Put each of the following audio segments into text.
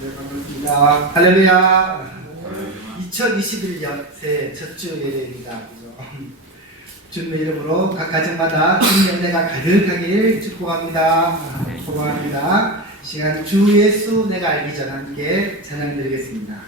네, 반갑습니다. 할렐루야. 2021년 새해 첫 주 예배입니다. 주님의 이름으로 각 가정마다 주님의 은혜가 가득하길 축복합니다. 소망합니다. 시간 주 예수 내가 알기 전 함께 찬양 드리겠습니다.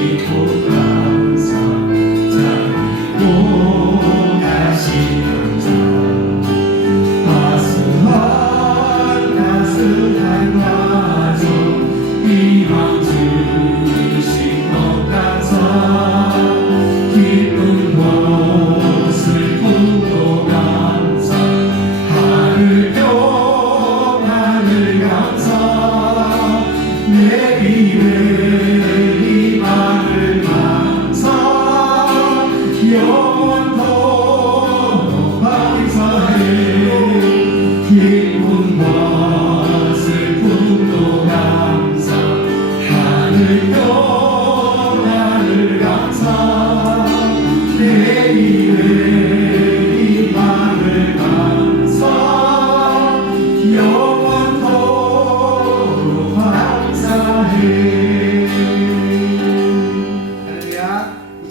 감사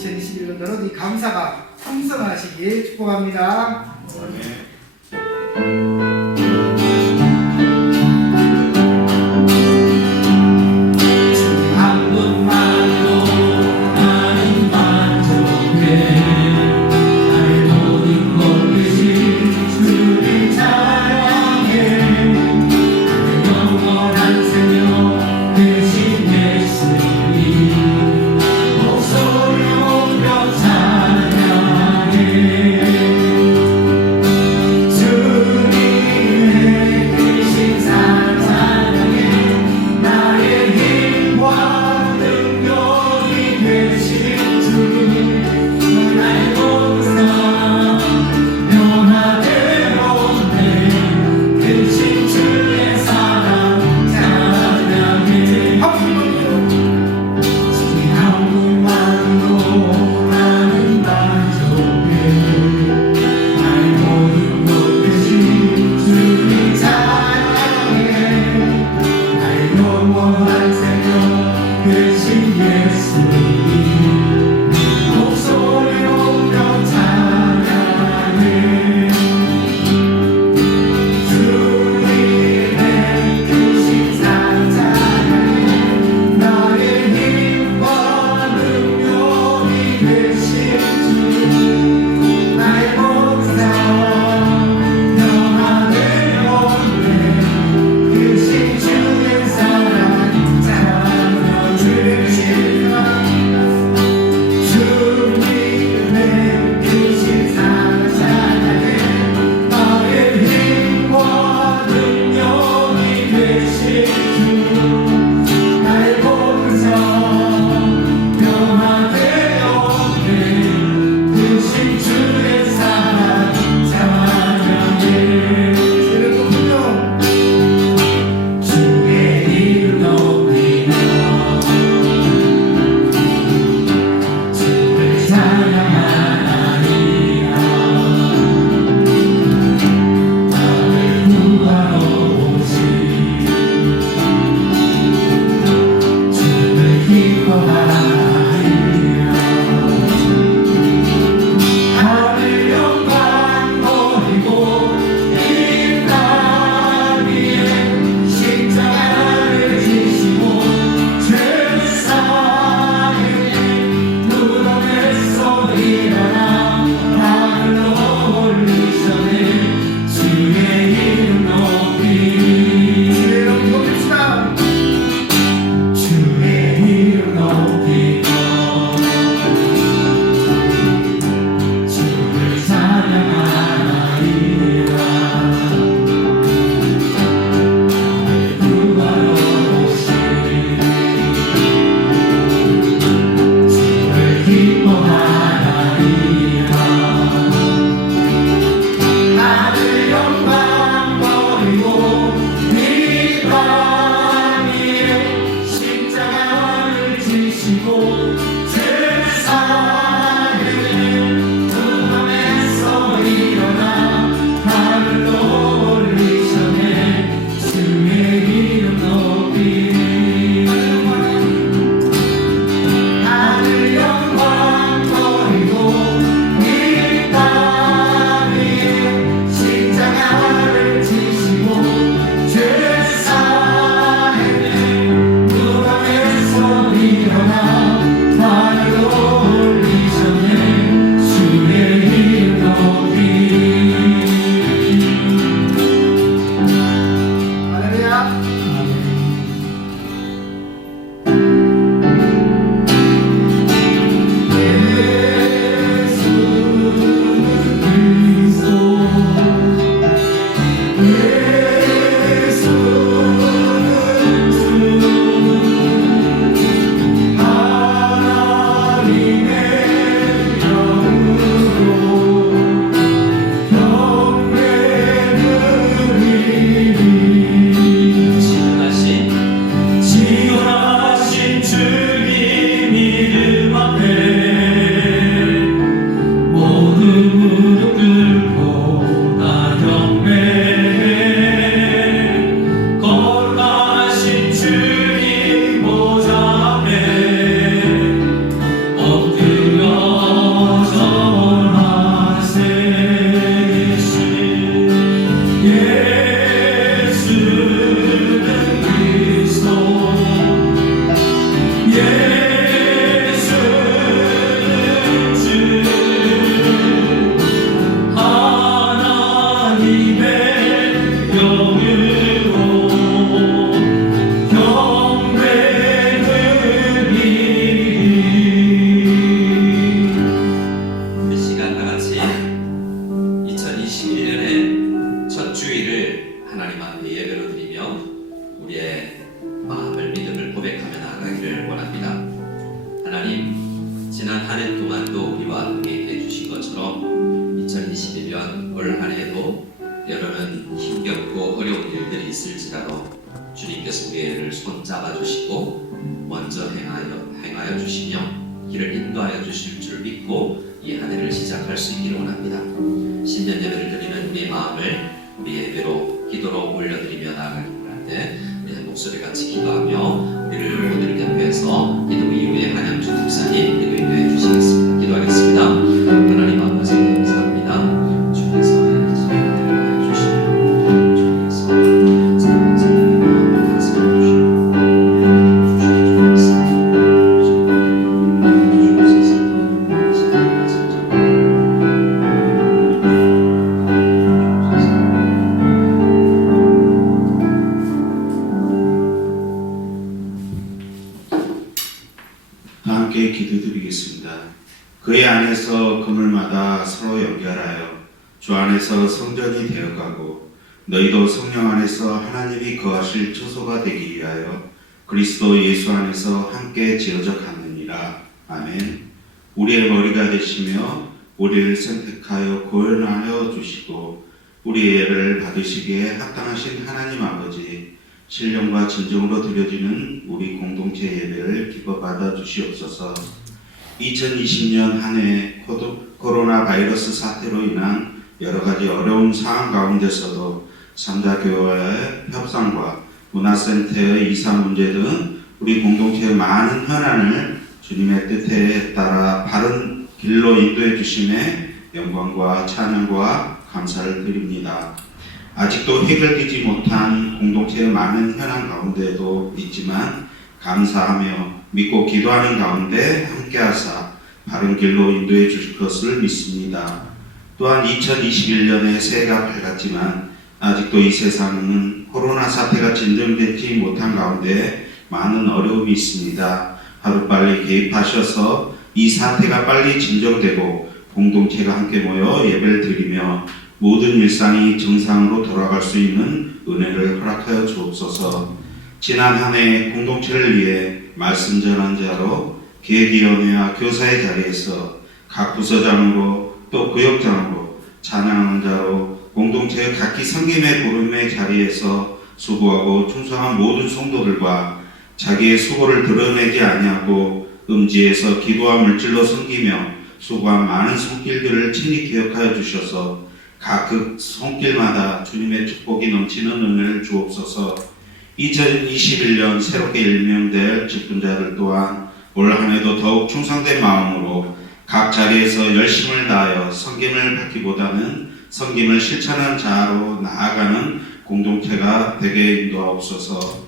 2021년도는 이 감사가 풍성하시길 축복합니다. 년 동안도 우리와 함께 해주신 것처럼 2021년 올 한 해도 때로는 힘겹고 어려운 일들이 있을지라도 주님께서 우리를 손잡아 주시고 먼저 행하여 주시며 길을 인도하여 주실 줄 믿고 이 한 해를 시작할 수 있기를 원합니다. 신년 예배를 드리는 우리의 마음을 우리 예배로 기도로 올려드리며 나아갈 때 우리 한 목소리 같이 기도하며 우리를 모두를 대표해서 기도 이후에 한양주 목사님 기도 인도해 주시겠습니다. 기도하겠습니다. 하나님 아버지 감사합니다. 주께서 하여 주시며 주께서 사랑하는 말씀 함께 기도드리겠습니다. 그의 안에서 그물마다 서로 연결하여 주 안에서 성전이 되어가고 너희도 성령 안에서 하나님이 거하실 처소가 되기 위하여 그리스도 예수 안에서 함께 지어져 갔느니라. 아멘. 우리의 머리가 되시며 우리를 선택하여 구원하여 주시고 우리의 예배를 받으시기에 합당하신 하나님 아버지, 신령과 진정으로 드려지는 우리 공동체 예배를 기뻐 받아 주시옵소서. 2020년 한 해 코로나 바이러스 사태로 인한 여러 가지 어려운 상황 가운데서도 삼자교회의 협상과 문화센터의 이사 문제 등 우리 공동체의 많은 현안을 주님의 뜻에 따라 바른 길로 인도해 주심에 영광과 찬양과 감사를 드립니다. 아직도 해결되지 못한 공동체의 많은 현안 가운데도 있지만 감사하며 믿고 기도하는 가운데 함께하사 바른 길로 인도해 주실 것을 믿습니다. 또한 2021년에 새해가 밝았지만 아직도 이 세상은 코로나 사태가 진정되지 못한 가운데 많은 어려움이 있습니다. 하루빨리 개입하셔서 이 사태가 빨리 진정되고 공동체가 함께 모여 예배를 드리며 모든 일상이 정상으로 돌아갈 수 있는 은혜를 허락하여 주옵소서. 지난 한 해 공동체를 위해 말씀 전한 자로 계획위원회와 교사의 자리에서 각 부서장으로 또 구역장으로 찬양하는 자로 공동체의 각기 섬김의 부름의 자리에서 수고하고 충성한 모든 성도들과 자기의 수고를 드러내지 아니하고 음지에서 기도와 물질로 섬기며 수고한 많은 손길들을 친히 기억하여 주셔서 각 그 손길마다 주님의 축복이 넘치는 은혜를 주옵소서. 2021년 새롭게 임명될 직분자들 또한 올 한 해도 더욱 충성된 마음으로 각 자리에서 열심을 다하여 섬김을 받기보다는 섬김을 실천한 자로 나아가는 공동체가 되게 인도하옵소서.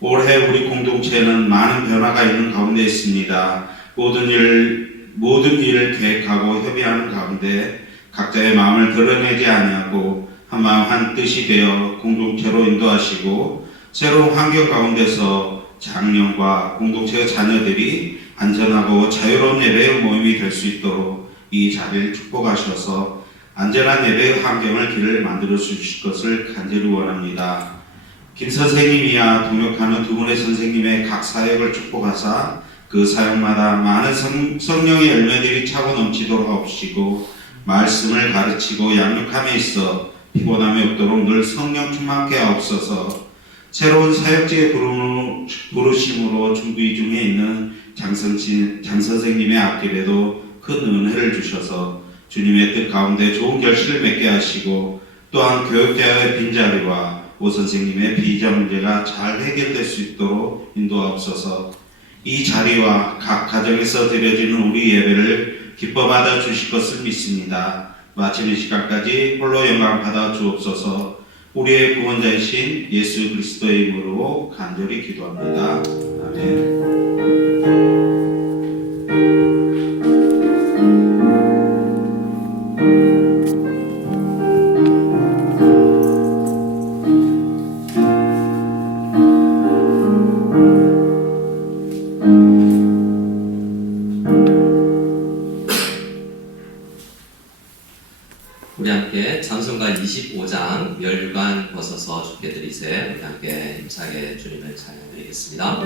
올해 우리 공동체는 많은 변화가 있는 가운데 있습니다. 모든 일을 계획하고 협의하는 가운데 각자의 마음을 드러내지 아니하고 한마음 한뜻이 되어 공동체로 인도하시고 새로운 환경 가운데서 장년과 공동체의 자녀들이 안전하고 자유로운 예배의 모임이 될 수 있도록 이 자리를 축복하셔서 안전한 예배의 환경을 길을 만들어 주실 것을 간절히 원합니다. 김 선생님이야 동역하는 두 분의 선생님의 각 사역을 축복하사 그 사역마다 많은 성령의 열매들이 차고 넘치도록 하옵시고 말씀을 가르치고 양육함에 있어 피곤함이 없도록 늘 성령 충만케 하옵소서. 새로운 사역지의 부르심으로 중부이 중에 있는 장 선생님의 앞길에도 큰 은혜를 주셔서 주님의 뜻 가운데 좋은 결실을 맺게 하시고 또한 교육자의 빈자리와 오 선생님의 비자 문제가 잘 해결될 수 있도록 인도하옵소서. 이 자리와 각 가정에서 드려지는 우리 예배를 기뻐 받아 주실 것을 믿습니다. 마치는 시간까지 홀로 영광 받아 주옵소서. 우리의 구원자이신 예수 그리스도의 이름으로 간절히 기도합니다. 아멘. 우리 함께 찬송가 25장 멸류관 벗어서 주께 드리세. 우리 함께 힘차게 주님을 찬양드리겠습니다.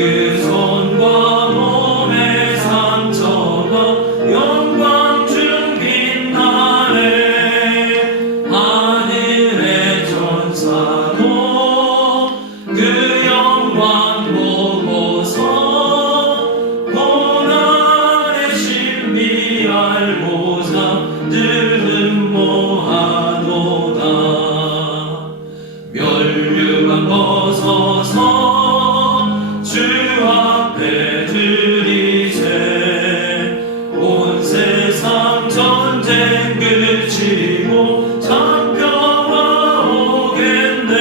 그 손과 몸의 상처가 영광 중 빛나네. 하늘의 천사도 그 영광 보고서 고난의 신비 알고자 늘 흠모하도다. 멸류관 벗어서 주 앞에 들이세. 온 세상 전쟁 그치고 참평화 오겠네.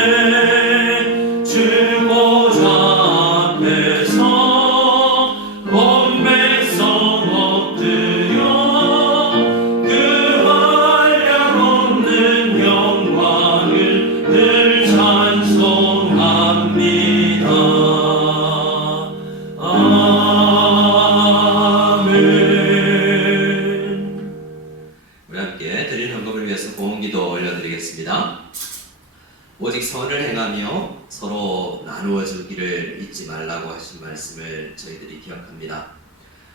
주 보좌 앞에서 온 백성 엎드려 그 한량 없는 영광을 늘 찬송합니다. 아멘. 우리 함께 드리는 헌금을 위해서 고음기도 올려드리겠습니다. 오직 선을 행하며 서로 나누어 주기를 잊지 말라고 하신 말씀을 저희들이 기억합니다.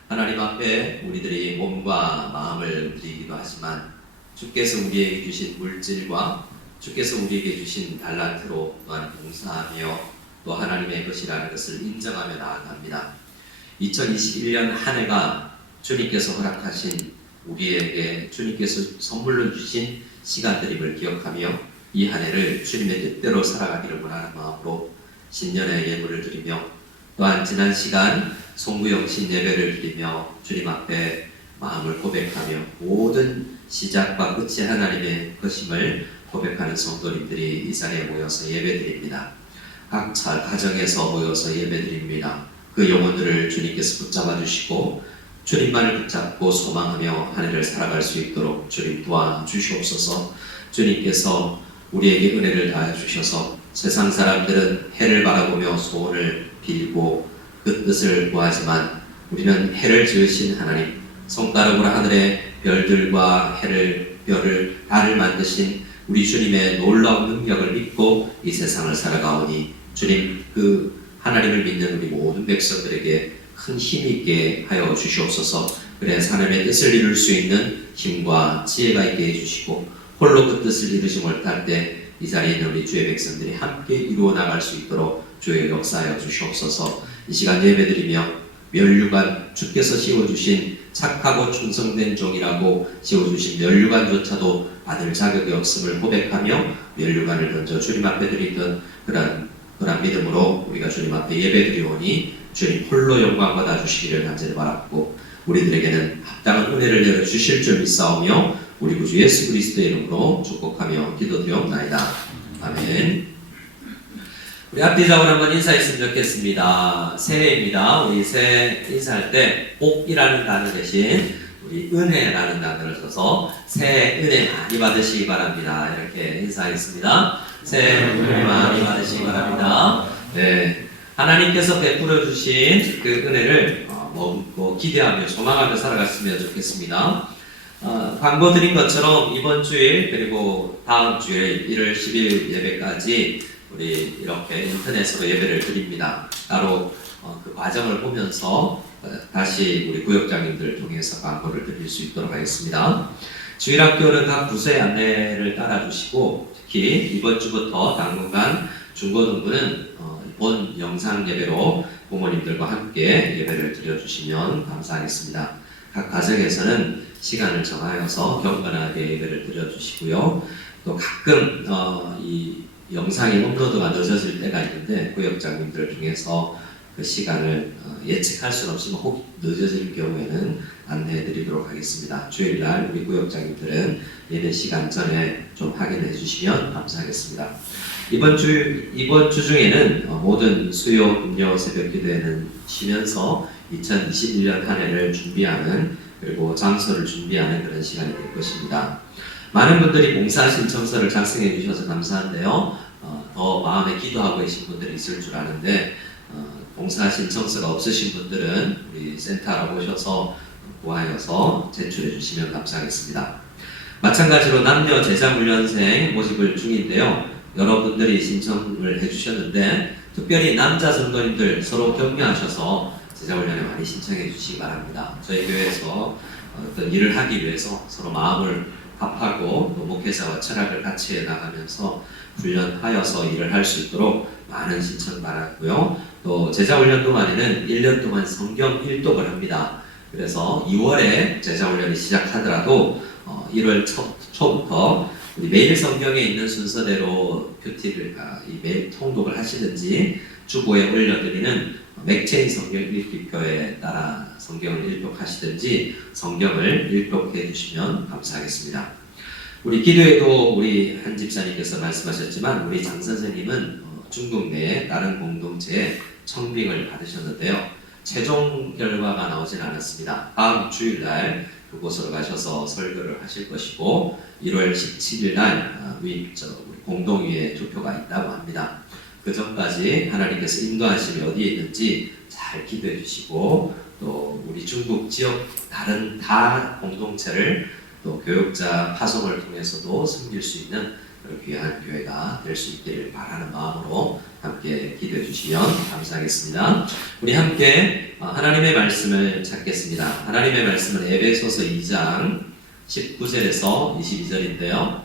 하나님 앞에 우리들이 몸과 마음을 드리기도 하지만 주께서 우리에게 주신 물질과 주께서 우리에게 주신 달란트로 또한 봉사하며 또 하나님의 것이라는 것을 인정하며 나아갑니다. 2021년 한 해가 주님께서 허락하신 우리에게 주님께서 선물로 주신 시간들임을 기억하며 이 한 해를 주님의 뜻대로 살아가기를 원하는 마음으로 신년의 예물을 드리며 또한 지난 시간 송구영신 예배를 드리며 주님 앞에 마음을 고백하며 모든 시작과 끝이 하나님의 것임을 고백하는 성도님들이 이 자리에 모여서 예배드립니다. 각 가정에서 모여서 예배드립니다. 그 영혼들을 주님께서 붙잡아 주시고 주님만을 붙잡고 소망하며 한 해를 살아갈 수 있도록 주님 도와주시옵소서. 주님께서 우리에게 은혜를 다해 주셔서 세상 사람들은 해를 바라보며 소원을 빌고 그 뜻을 구하지만 우리는 해를 지으신 하나님, 손가락으로 하늘의 별들과 해를, 별을, 달을 만드신 우리 주님의 놀라운 능력을 믿고 이 세상을 살아가오니 주님 그 하나님을 믿는 우리 모든 백성들에게 큰 힘이 있게 하여 주시옵소서. 그래 하나님의 뜻을 이룰 수 있는 힘과 지혜가 있게 해주시고 홀로 그 뜻을 이루지 못할 때 이 자리에 있는 우리 주의 백성들이 함께 이루어 나갈 수 있도록 주의 역사하여 주시옵소서. 이 시간 예배드리며 멸류관 주께서 씌워주신 착하고 충성된 종이라고 씌워주신 멸류관조차도 받을 자격이 없음을 고백하며 멸류관을 던져 주님 앞에 드리던 그런 믿음으로 우리가 주님 앞에 예배드리오니 주님 홀로 영광 받아 주시기를 간절히 바랐고 우리들에게는 합당한 은혜를 내려 주실 줄 믿사오며 우리 구주 예수 그리스도의 이름으로 축복하며 기도드리옵나이다. 아멘. 우리 앞뒤적으로 한번 인사했으면 좋겠습니다. 새해입니다. 우리 새해 인사할 때 복이라는 단어 대신 우리 은혜라는 단어를 써서 새해 은혜 많이 받으시기 바랍니다. 이렇게 인사하겠습니다. 새해 은혜 많이 받으시기 바랍니다. 네, 하나님께서 베풀어 주신 그 은혜를 기대하며 소망하며 살아갔으면 좋겠습니다. 광고 드린 것처럼 이번 주일 그리고 다음 주일 1월 10일 예배까지 우리 이렇게 인터넷으로 예배를 드립니다. 따로 그 과정을 보면서 다시 우리 구역장님들 통해서 광고를 드릴 수 있도록 하겠습니다. 주일학교는 각 부서의 안내를 따라주시고 특히 이번 주부터 당분간 중고등부는 본 영상 예배로 부모님들과 함께 예배를 드려주시면 감사하겠습니다. 각 가정에서는 시간을 정하여서 경건하게 예배를 드려주시고요. 또 가끔 이 영상이 업로드가 늦어질 때가 있는데 구역장님들 중에서 그 시간을 예측할 수는 없지만 혹 늦어질 경우에는 안내해 드리도록 하겠습니다. 주일날 우리 구역장님들은 예배 시간 전에 좀 확인해 주시면 감사하겠습니다. 이번 주 중에는 모든 수요 금요 새벽 기도회는 쉬면서 2021년 한 해를 준비하는 그리고 장소를 준비하는 그런 시간이 될 것입니다. 많은 분들이 봉사 신청서를 작성해 주셔서 감사한데요. 더 마음에 기도하고 계신 분들이 있을 줄 아는데 봉사 신청서가 없으신 분들은 우리 센터로 오셔서 구하여서 제출해 주시면 감사하겠습니다. 마찬가지로 남녀 제자훈련생 모집을 중인데요. 여러분들이 신청을 해주셨는데 특별히 남자 성도님들 서로 격려하셔서 제자훈련에 많이 신청해 주시기 바랍니다. 저희 교회에서 어떤 일을 하기 위해서 서로 마음을 합하고 또 목회자와 철학을 같이 해나가면서 훈련하여서 일을 할 수 있도록 많은 신청 바라고요. 또 제자훈련 동안에는 1년 동안 성경 일독을 합니다. 그래서 2월에 제자훈련이 시작하더라도 1월 초부터 우리 매일 성경에 있는 순서대로 큐티를 매일 통독을 하시든지 주보에 올려드리는 맥체인 성경 읽기표에 따라 성경을 일독하시든지 성경을 일독해 주시면 감사하겠습니다. 우리 기도에도 우리 한 집사님께서 말씀하셨지만 우리 장 선생님은 중국 내에 다른 공동체에 청빙을 받으셨는데요. 최종 결과가 나오진 않았습니다. 다음 주일날 그곳으로 가셔서 설교를 하실 것이고 1월 17일날 우리 공동위에 투표가 있다고 합니다. 그 전까지 하나님께서 인도하심이 어디에 있는지 잘 기도해 주시고 또 우리 중국 지역 다른 다 공동체를 또 교육자 파송을 통해서도 섬길 수 있는 그런 귀한 교회가 될 수 있기를 바라는 마음으로 함께 기도해 주시면 감사하겠습니다. 우리 함께 하나님의 말씀을 찾겠습니다. 하나님의 말씀은 에베소서 2장 19절에서 22절인데요.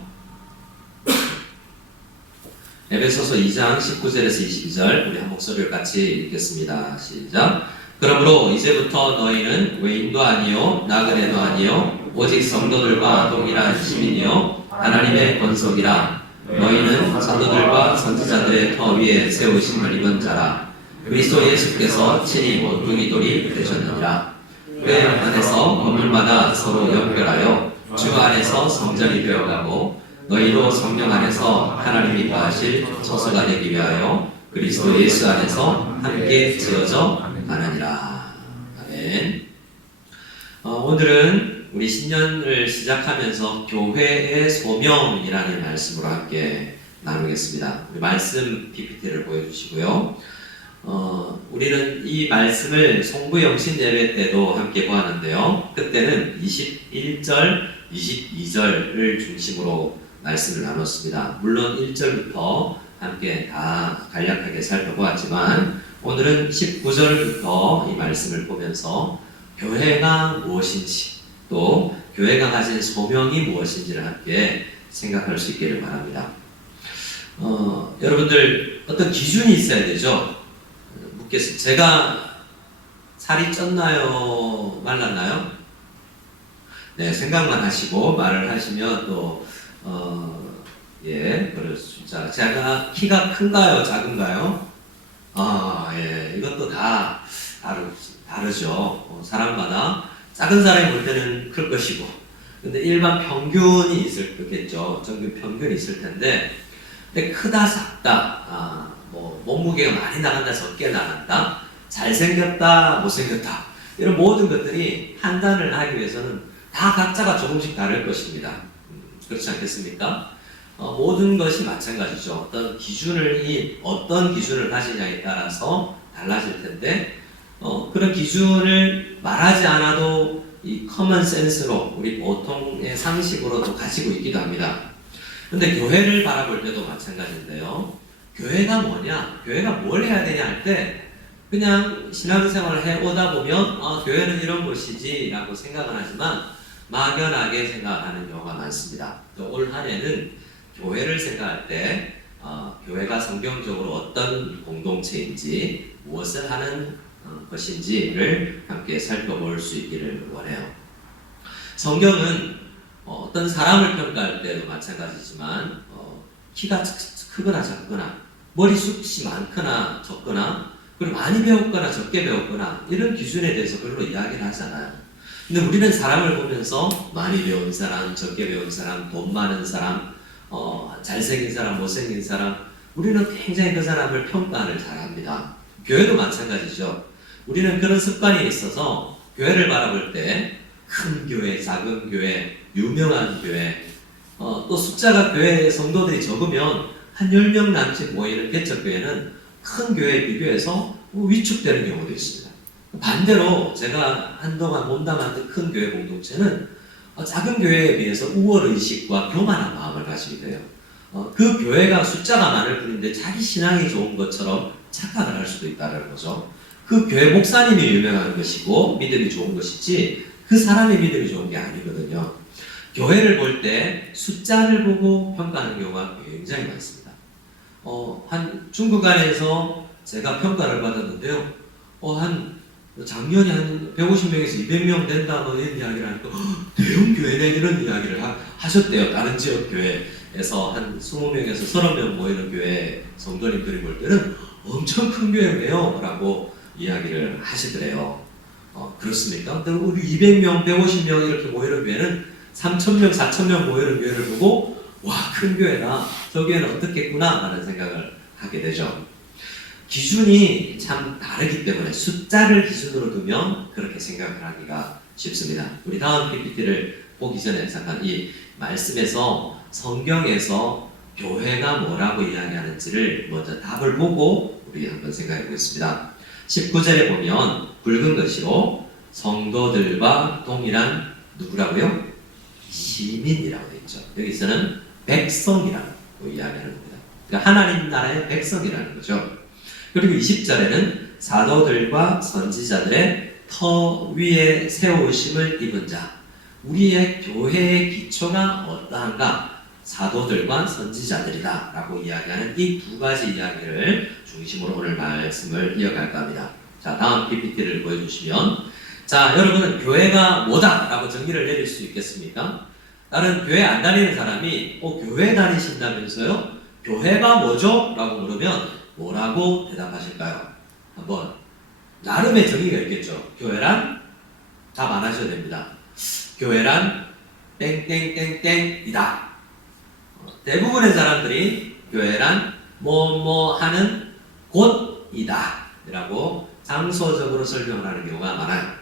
에베소서 2장 19절에서 22절 우리 한 목소리를 같이 읽겠습니다. 시작. 그러므로 이제부터 너희는 외인도 아니요 나그네도 아니요 오직 성도들과 동일한 시민이요 하나님의 권속이라. 너희는 사도들과 선지자들의 터 위에 세우심을 입은 자라. 그리스도 예수께서 친히 모퉁이 돌이 되셨느니라. 그 안에서 건물마다 서로 연결하여 주 안에서 성전이 되어가고 너희도 성령 안에서 하나님이 거하실 처소가 되기 위하여 그리스도 예수 안에서 함께 지어져 가느니라. 아멘. 오늘은 우리 신년을 시작하면서 교회의 소명이라는 말씀으로 함께 나누겠습니다. 우리 말씀 PPT를 보여주시고요. 우리는 이 말씀을 송부영신 예배 때도 함께 보았는데요. 그때는 21절, 22절을 중심으로 말씀을 나눴습니다. 물론 1절부터 함께 다 간략하게 살펴보았지만 오늘은 19절부터 이 말씀을 보면서 교회가 무엇인지 또 교회가 가진 소명이 무엇인지를 함께 생각할 수 있기를 바랍니다. 여러분들 어떤 기준이 있어야 되죠. 묻겠습니다. 제가 살이 쪘나요? 말랐나요? 네, 생각만 하시고 말을 하시면 또 그렇습니다. 제가 키가 큰가요? 작은가요? 예, 이것도 다 다르죠. 사람마다 작은 사람이 볼 때는 클 것이고, 근데 일반 평균이 있을 거겠죠. 정규 평균이 있을 텐데, 근데 크다, 작다, 몸무게가 많이 나간다, 적게 나간다, 잘생겼다, 못생겼다, 이런 모든 것들이 판단을 하기 위해서는 다 각자가 조금씩 다를 것입니다. 그렇지 않겠습니까? 모든 것이 마찬가지죠. 어떤 기준을 가지냐에 따라서 달라질 텐데, 그런 기준을 말하지 않아도 이 커먼 센스로 우리 보통의 상식으로도 가지고 있기도 합니다. 근데 교회를 바라볼 때도 마찬가지인데요. 교회가 뭐냐? 교회가 뭘 해야 되냐 할 때 그냥 신앙생활을 해오다 보면 교회는 이런 곳이지 라고 생각은 하지만 막연하게 생각하는 경우가 많습니다. 또 올 한 해는 교회를 생각할 때 교회가 성경적으로 어떤 공동체인지 무엇을 하는 것인지를 함께 살펴볼 수 있기를 원해요. 성경은 어떤 사람을 평가할 때도 마찬가지지만 키가 크거나 작거나 머리숱이 많거나 적거나 그리고 많이 배웠거나 적게 배웠거나 이런 기준에 대해서 별로 이야기를 하잖아요. 근데 우리는 사람을 보면서 많이 배운 사람, 적게 배운 사람, 돈 많은 사람, 잘생긴 사람, 못생긴 사람, 우리는 굉장히 그 사람을 평가를 잘합니다. 교회도 마찬가지죠. 우리는 그런 습관이 있어서 교회를 바라볼 때 큰 교회, 작은 교회, 유명한 교회, 또 숫자가 교회 성도들이 적으면 한 10명 남짓 모이는 개척교회는 큰 교회에 비교해서 위축되는 경우도 있습니다. 반대로 제가 한동안 몸담았던 큰 교회 공동체는 작은 교회에 비해서 우월의식과 교만한 마음을 가지게 돼요. 그 교회가 숫자가 많을 뿐인데 자기 신앙이 좋은 것처럼 착각을 할 수도 있다는 거죠. 그 교회 목사님이 유명한 것이고 믿음이 좋은 것이지 그 사람의 믿음이 좋은 게 아니거든요. 교회를 볼 때 숫자를 보고 평가하는 경우가 굉장히 많습니다. 한 중국 안에서 제가 평가를 받았는데요. 작년에 한 150명에서 200명 된다 뭐 이런 이야기를 하니까 대형 교회네 이런 이야기를 하셨대요. 다른 지역 교회에서 한 20명에서 30명 모이는 교회 성도님들이 볼 때는 엄청 큰 교회네요 라고 이야기를 하시더래요. 그렇습니까? 근데 우리 200명, 150명 이렇게 모이는 교회는 3,000명, 4,000명 모이는 교회를 보고 와, 큰 교회다. 저 교회는 어떻겠구나 라는 생각을 하게 되죠. 기준이 참 다르기 때문에 숫자를 기준으로 두면 그렇게 생각을 하기가 쉽습니다. 우리 다음 PPT를 보기 전에 잠깐 이 말씀에서 성경에서 교회가 뭐라고 이야기하는지를 먼저 답을 보고 우리 한번 생각해 보겠습니다. 19절에 보면 붉은 글씨로 성도들과 동일한 누구라고요? 시민이라고 되어 있죠. 여기서는 백성이라고 이야기하는 겁니다. 그러니까 하나님 나라의 백성이라는 거죠. 그리고 20절에는 사도들과 선지자들의 터 위에 세우심을 입은 자, 우리의 교회의 기초가 어떠한가? 사도들과 선지자들이다 라고 이야기하는 이 두 가지 이야기를 중심으로 오늘 말씀을 이어갈까 합니다. 자, 다음 PPT를 보여주시면, 자, 여러분은 교회가 뭐다 라고 정의를 내릴 수 있겠습니까? 다른 교회 안 다니는 사람이 교회 다니신다면서요? 교회가 뭐죠? 라고 물으면 뭐라고 대답하실까요? 한번 나름의 정의가 있겠죠. 교회란 답 안 하셔도 됩니다. 교회란 땡땡땡땡이다. 대부분의 사람들이 교회란 뭐뭐 하는 곳이다 라고 장소적으로 설명을 하는 경우가 많아요.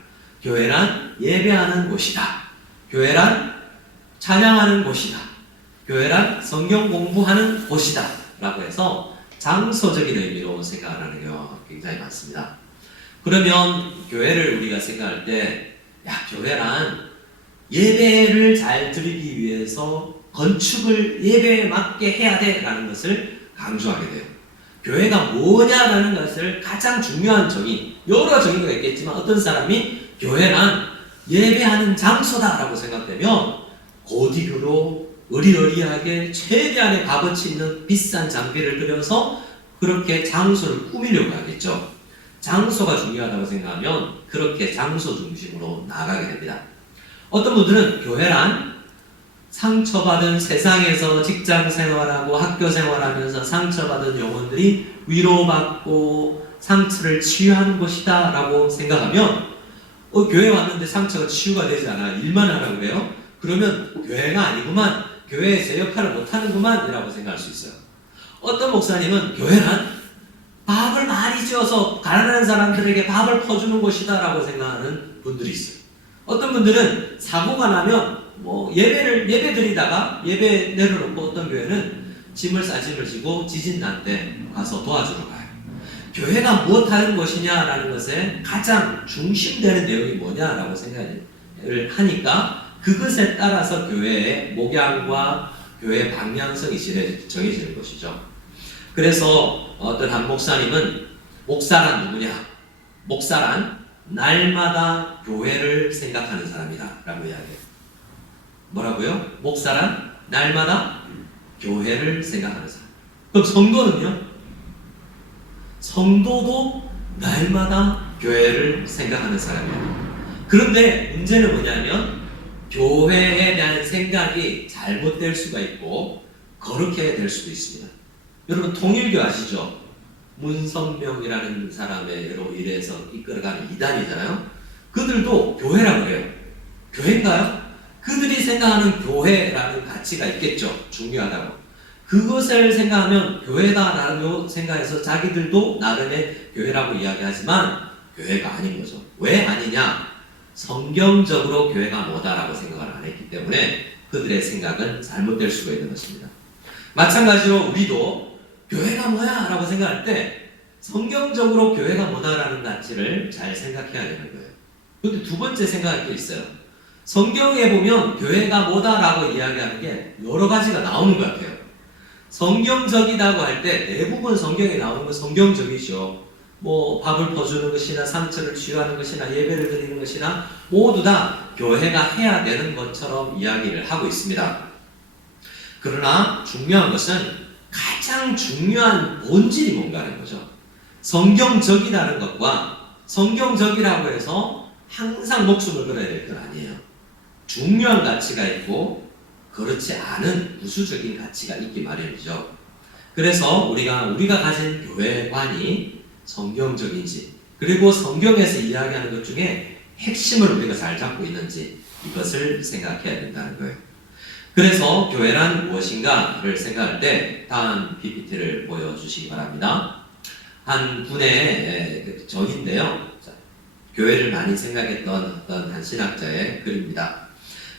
교회란 예배하는 곳이다. 교회란 찬양하는 곳이다. 교회란 성경 공부하는 곳이다 라고 해서 장소적인 의미로 생각을 하는 경우가 굉장히 많습니다. 그러면 교회를 우리가 생각할 때 교회란 예배를 잘 드리기 위해서 건축을 예배에 맞게 해야 돼 라는 것을 강조하게 돼요. 교회가 뭐냐라는 것을 가장 중요한 정의, 여러 정의가 있겠지만 어떤 사람이 교회란 예배하는 장소다 라고 생각되면 고디그로 의리의리하게 최대한의 값어치 있는 비싼 장비를 들여서 그렇게 장소를 꾸미려고 하겠죠. 장소가 중요하다고 생각하면 그렇게 장소 중심으로 나아가게 됩니다. 어떤 분들은 교회란 상처받은 세상에서 직장 생활하고 학교 생활하면서 상처받은 영혼들이 위로받고 상처를 치유하는 곳이다 라고 생각하면 교회 왔는데 상처가 치유가 되지 않아 일만 하라고 그래요? 그러면 교회가 아니구만, 교회에 제 역할을 못하는구만 이라고 생각할 수 있어요. 어떤 목사님은 교회란 밥을 많이 지어서 가난한 사람들에게 밥을 퍼주는 곳이다 라고 생각하는 분들이 있어요. 어떤 분들은 사고가 나면 예배 드리다가 예배 내려놓고 어떤 교회는 짐을 싸짐을 지고 지진 난 때 가서 도와주러 가요. 교회가 무엇하는 것이냐라는 것에 가장 중심되는 내용이 뭐냐라고 생각을 하니까 그것에 따라서 교회의 목양과 교회의 방향성이 정해지는 것이죠. 그래서 어떤 한 목사님은 목사란 누구냐? 목사란 날마다 교회를 생각하는 사람이다 라고 이야기해요. 뭐라고요? 목사란 날마다 교회를 생각하는 사람. 그럼 성도는요? 성도도 날마다 교회를 생각하는 사람이에요. 그런데 문제는 뭐냐면 교회에 대한 생각이 잘못될 수가 있고 거룩해야 될 수도 있습니다. 여러분 통일교 아시죠? 문성명이라는 사람으로 인해서 이끌어가는 이단이잖아요. 그들도 교회라고 그래요. 교회인가요? 그들이 생각하는 교회라는 가치가 있겠죠. 중요하다고. 그것을 생각하면 교회다라고 생각해서 자기들도 나름의 교회라고 이야기하지만 교회가 아닌 거죠. 왜 아니냐? 성경적으로 교회가 뭐다라고 생각을 안 했기 때문에 그들의 생각은 잘못될 수가 있는 것입니다. 마찬가지로 우리도 교회가 뭐야? 라고 생각할 때 성경적으로 교회가 뭐다라는 가치를 잘 생각해야 되는 거예요. 그런데 두 번째 생각할 게 있어요. 성경에 보면 교회가 뭐다라고 이야기하는 게 여러 가지가 나오는 것 같아요. 성경적이라고 할 때 대부분 성경에 나오는 건 성경적이죠. 뭐 밥을 퍼주는 것이나 상처를 치유하는 것이나 예배를 드리는 것이나 모두 다 교회가 해야 되는 것처럼 이야기를 하고 있습니다. 그러나 중요한 것은 가장 중요한 본질이 뭔가는 거죠. 성경적이라는 것과 성경적이라고 해서 항상 목숨을 걸어야 될 건 아니에요. 중요한 가치가 있고 그렇지 않은 부수적인 가치가 있기 마련이죠. 그래서 우리가 가진 교회관이 성경적인지, 그리고 성경에서 이야기하는 것 중에 핵심을 우리가 잘 잡고 있는지, 이것을 생각해야 된다는 거예요. 그래서 교회란 무엇인가를 생각할 때 다음 PPT를 보여주시기 바랍니다. 한 분의 저인데요. 교회를 많이 생각했던 어떤 한 신학자의 글입니다.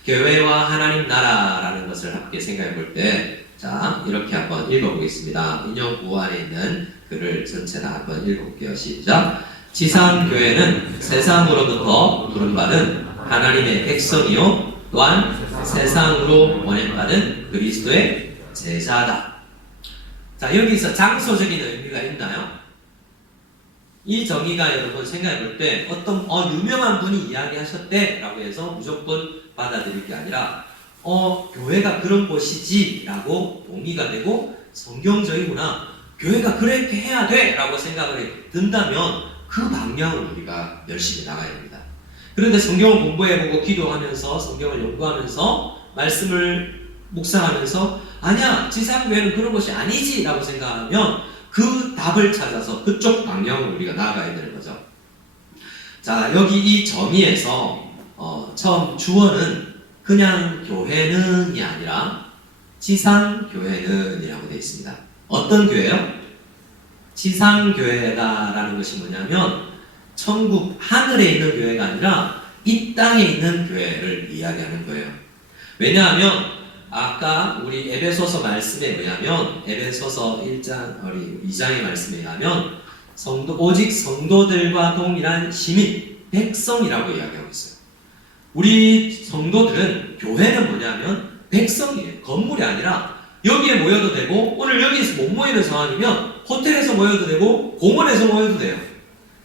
교회와 하나님 나라라는 것을 함께 생각해 볼 때, 자, 이렇게 한번 읽어보겠습니다. 인용구 안에 있는 글을 전체 다 한번 읽어볼게요. 시작. 지상교회는 세상으로부터 부름받은 하나님의 백성이요, 또한 세상으로 보냄받은 그리스도의 제자다. 자, 여기서 장소적인 의미가 있나요? 이 정의가 여러분 생각해 볼 때 어떤 유명한 분이 이야기하셨대 라고 해서 무조건 받아들일 게 아니라 교회가 그런 곳이지 라고 동의가 되고 성경적이구나, 교회가 그렇게 해야 돼 라고 생각을 든다면 그 방향으로 우리가 열심히 나가야 됩니다. 그런데 성경을 공부해보고 기도하면서 성경을 연구하면서 말씀을 묵상하면서 아니야, 지상교회는 그런 것이 아니지 라고 생각하면 그 답을 찾아서 그쪽 방향으로 우리가 나아가야 되는 거죠. 자, 여기 이 정의에서 처음 주어는 그냥 교회는이 아니라 지상교회는 이라고 되어 있습니다. 어떤 교회요? 지상교회다라는 것이 뭐냐면 천국 하늘에 있는 교회가 아니라 이 땅에 있는 교회를 이야기하는 거예요. 왜냐하면 아까 우리 에베소서 말씀에 의하면, 에베소서 2장의 말씀에 의하면 오직 성도들과 동일한 시민, 백성이라고 이야기하고 있어요. 우리 성도들은, 교회는 뭐냐면 백성이에요. 건물이 아니라 여기에 모여도 되고, 오늘 여기에서 못 모이는 상황이면 호텔에서 모여도 되고 공원에서 모여도 돼요.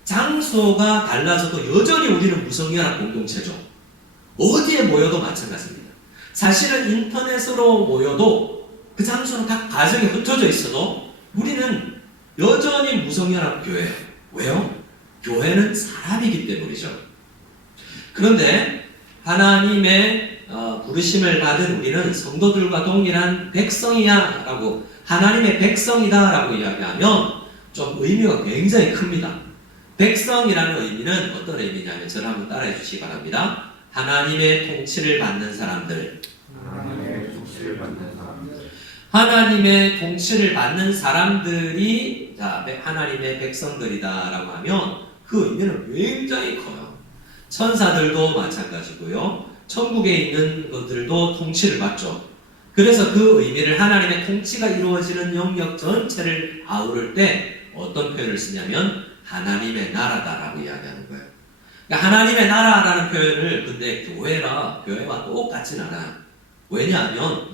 장소가 달라져도 여전히 우리는 무성연합 공동체죠. 어디에 모여도 마찬가지입니다. 사실은 인터넷으로 모여도 그 장소는 각 가정에 흩어져 있어도 우리는 여전히 무성연합 교회예요. 왜요? 교회는 사람이기 때문이죠. 그런데 하나님의 부르심을 받은 우리는 성도들과 동일한 백성이야 라고, 하나님의 백성이다 라고 이야기하면 좀 의미가 굉장히 큽니다. 백성이라는 의미는 어떤 의미냐면, 저를 한번 따라해 주시기 바랍니다. 하나님의 통치를 받는 사람들. 하나님의 통치를 받는 사람들이 하나님의 백성들이다 라고 하면 그 의미는 굉장히 커요. 천사들도 마찬가지고요, 천국에 있는 것들도 통치를 받죠. 그래서 그 의미를, 하나님의 통치가 이루어지는 영역 전체를 아우를 때 어떤 표현을 쓰냐면 하나님의 나라다라고 이야기하는 거예요. 그러니까 하나님의 나라라는 표현을 근데 교회와 똑같진 않아요. 왜냐하면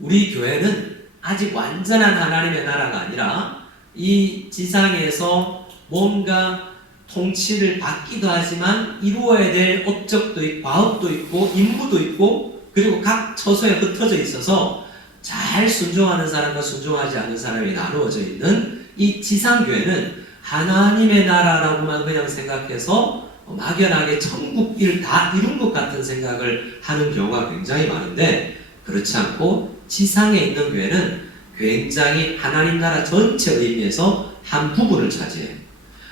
우리 교회는 아직 완전한 하나님의 나라가 아니라 이 지상에서 뭔가 통치를 받기도 하지만 이루어야 될 업적도 있고 과업도 있고 임무도 있고, 그리고 각 처소에 흩어져 있어서 잘 순종하는 사람과 순종하지 않는 사람이 나누어져 있는 이 지상교회는 하나님의 나라라고만 그냥 생각해서 막연하게 천국 일 다 이룬 것 같은 생각을 하는 경우가 굉장히 많은데, 그렇지 않고 지상에 있는 교회는 굉장히 하나님 나라 전체 의미에서 한 부분을 차지해요.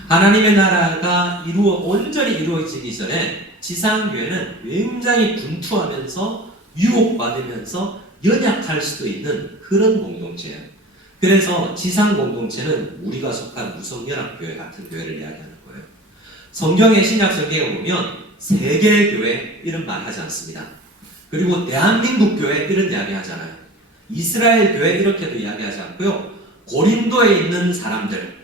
하나님의 나라가 온전히 이루어지기 전에 지상교회는 굉장히 분투하면서 유혹받으면서 연약할 수도 있는 그런 공동체예요. 그래서 지상 공동체는 우리가 속한 무성연합교회 같은 교회를 이야기하는 거예요. 성경의 신약 성경에 보면 세계교회 이런 말 하지 않습니다. 그리고 대한민국 교회 이런 이야기 하잖아요. 이스라엘 교회 이렇게도 이야기하지 않고요, 고린도에 있는 사람들,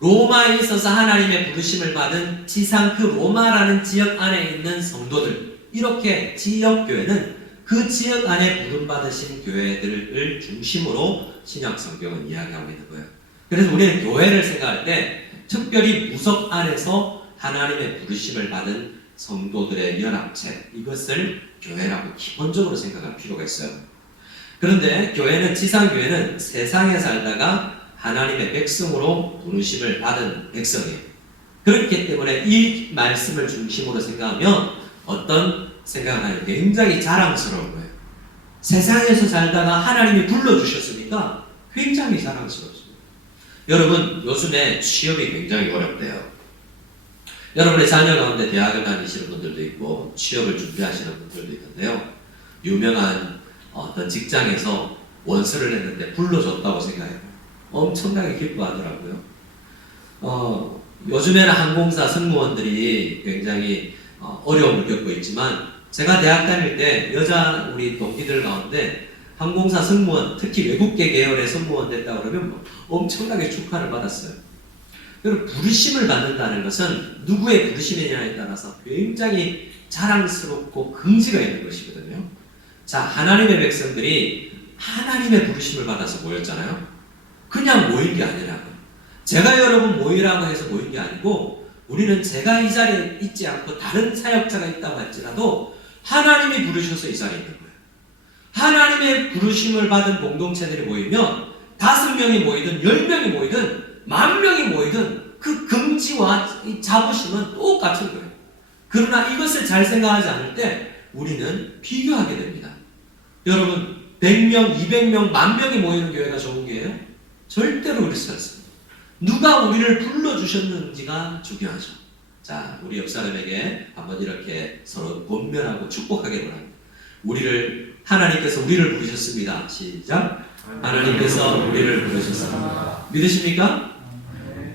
로마에 있어서 하나님의 부르심을 받은 지상 그 로마라는 지역 안에 있는 성도들, 이렇게 지역교회는 그 지역 안에 부름받으신 교회들을 중심으로 신약 성경은 이야기하고 있는 거예요. 그래서 우리는 교회를 생각할 때 특별히 무석 안에서 하나님의 부르심을 받은 성도들의 연합체, 이것을 교회라고 기본적으로 생각할 필요가 있어요. 그런데 교회는, 지상교회는 세상에 살다가 하나님의 백성으로 부르심을 받은 백성이에요. 그렇기 때문에 이 말씀을 중심으로 생각하면 어떤 생각을 하면 굉장히 자랑스러운 거예요. 세상에서 살다가 하나님이 불러주셨으니까 굉장히 자랑스럽습니다. 여러분, 요즘에 취업이 굉장히 어렵대요. 여러분의 자녀 가운데 대학을 다니시는 분들도 있고 취업을 준비하시는 분들도 있는데요. 유명한 어떤 직장에서 원서를 냈는데 불러줬다고 생각해요. 엄청나게 기뻐하더라고요. 요즘에는 항공사 승무원들이 굉장히 어려움을 겪고 있지만, 제가 대학 다닐 때 여자 우리 동기들 가운데 항공사 승무원, 특히 외국계 계열의 승무원 됐다고 그러면 엄청나게 축하를 받았어요. 그리고 부르심을 받는다는 것은 누구의 부르심이냐에 따라서 굉장히 자랑스럽고 긍지가 있는 것이거든요. 자, 하나님의 백성들이 하나님의 부르심을 받아서 모였잖아요. 그냥 모인 게 아니라고요. 제가 여러분 모이라고 해서 모인 게 아니고, 우리는 제가 이 자리에 있지 않고 다른 사역자가 있다고 할지라도 하나님이 부르셔서 이 자리에 있는 거예요. 하나님의 부르심을 받은 공동체들이 모이면 5명이 모이든 10명이 모이든 10,000명이 모이든 그 긍지와 이 자부심은 똑같은 거예요. 그러나 이것을 잘 생각하지 않을 때 우리는 비교하게 됩니다. 여러분, 100명, 200명, 10,000명이 모이는 교회가 좋은 교회예요? 절대로 그렇지 않습니다. 누가 우리를 불러주셨는지가 중요하죠. 자, 우리 옆 사람에게 한번 이렇게 서로 권면하고 축복하기를 바랍니다. 하나님께서 우리를 부르셨습니다. 시작. 하나님께서 우리를 부르셨습니다. 믿으십니까?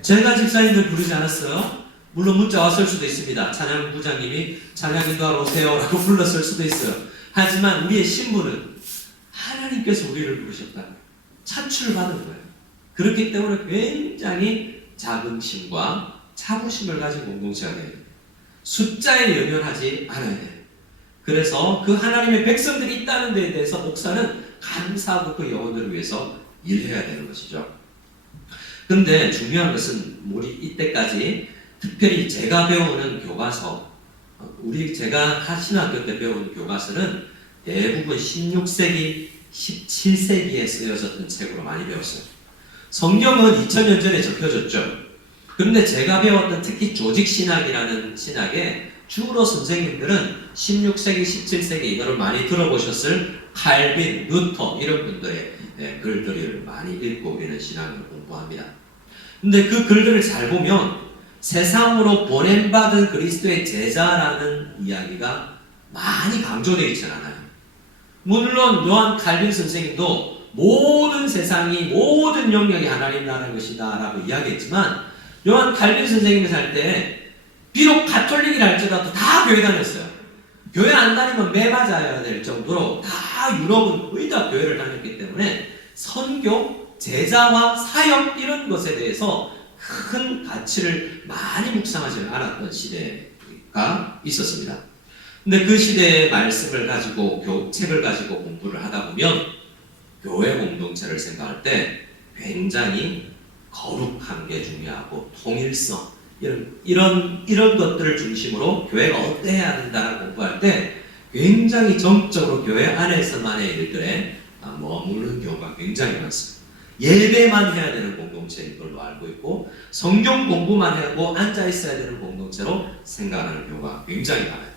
제가 집사님들 부르지 않았어요. 물론 문자 왔을 수도 있습니다. 찬양부장님이 찬양 인도하러 오세요 라고 불렀을 수도 있어요. 하지만 우리의 신분은 하나님께서 우리를 부르셨다. 차출받은 거예요. 그렇기 때문에 굉장히 자긍심과 자부심을 가진 공동체가 돼요. 숫자에 연연하지 않아야 돼요. 그래서 그 하나님의 백성들이 있다는 데에 대해서 목사는 감사하고 그 영혼들을 위해서 일해야 되는 것이죠. 그런데 중요한 것은 우리 이때까지 특별히 제가 배우는 교과서, 제가 신학교 때 배운 교과서는 대부분 16세기, 17세기에 쓰여졌던 책으로 많이 배웠어요. 성경은 2000년 전에 적혀졌죠. 그런데 제가 배웠던 특히 조직신학이라는 신학에 주로 선생님들은 16세기, 17세기, 여러분 많이 들어보셨을 칼빈, 루터 이런 분들의 글들을 많이 읽고 우리는 신학을 공부합니다. 근데 그 글들을 잘 보면 세상으로 보냄받은 그리스도의 제자라는 이야기가 많이 강조되어 있지는 않아요. 물론 요한 칼빈 선생님도 모든 세상이, 모든 영역이 하나님 나라는 것이다 라고 이야기했지만, 요한 칼빈 선생님이 살 때 비록 가톨릭이라 할지라도 다 교회 다녔어요. 교회 안 다니면 매 맞아야 될 정도로 다 유럽은 거의 다 교회를 다녔기 때문에 선교, 제자와 사역 이런 것에 대해서 큰 가치를 많이 묵상하지 않았던 시대가 있었습니다. 근데 그 시대의 말씀을 가지고 책을 가지고 공부를 하다 보면 교회 공동체를 생각할 때 굉장히 거룩한 게 중요하고 통일성 이런 것들을 중심으로 교회가 어때야 된다라고 공부할 때 굉장히 정적으로 교회 안에서만의 일들에 머무르는 경우가 굉장히 많습니다. 예배만 해야 되는 공동체인 걸로 알고 있고 성경 공부만 하고 앉아 있어야 되는 공동체로 생각하는 경우가 굉장히 많아요.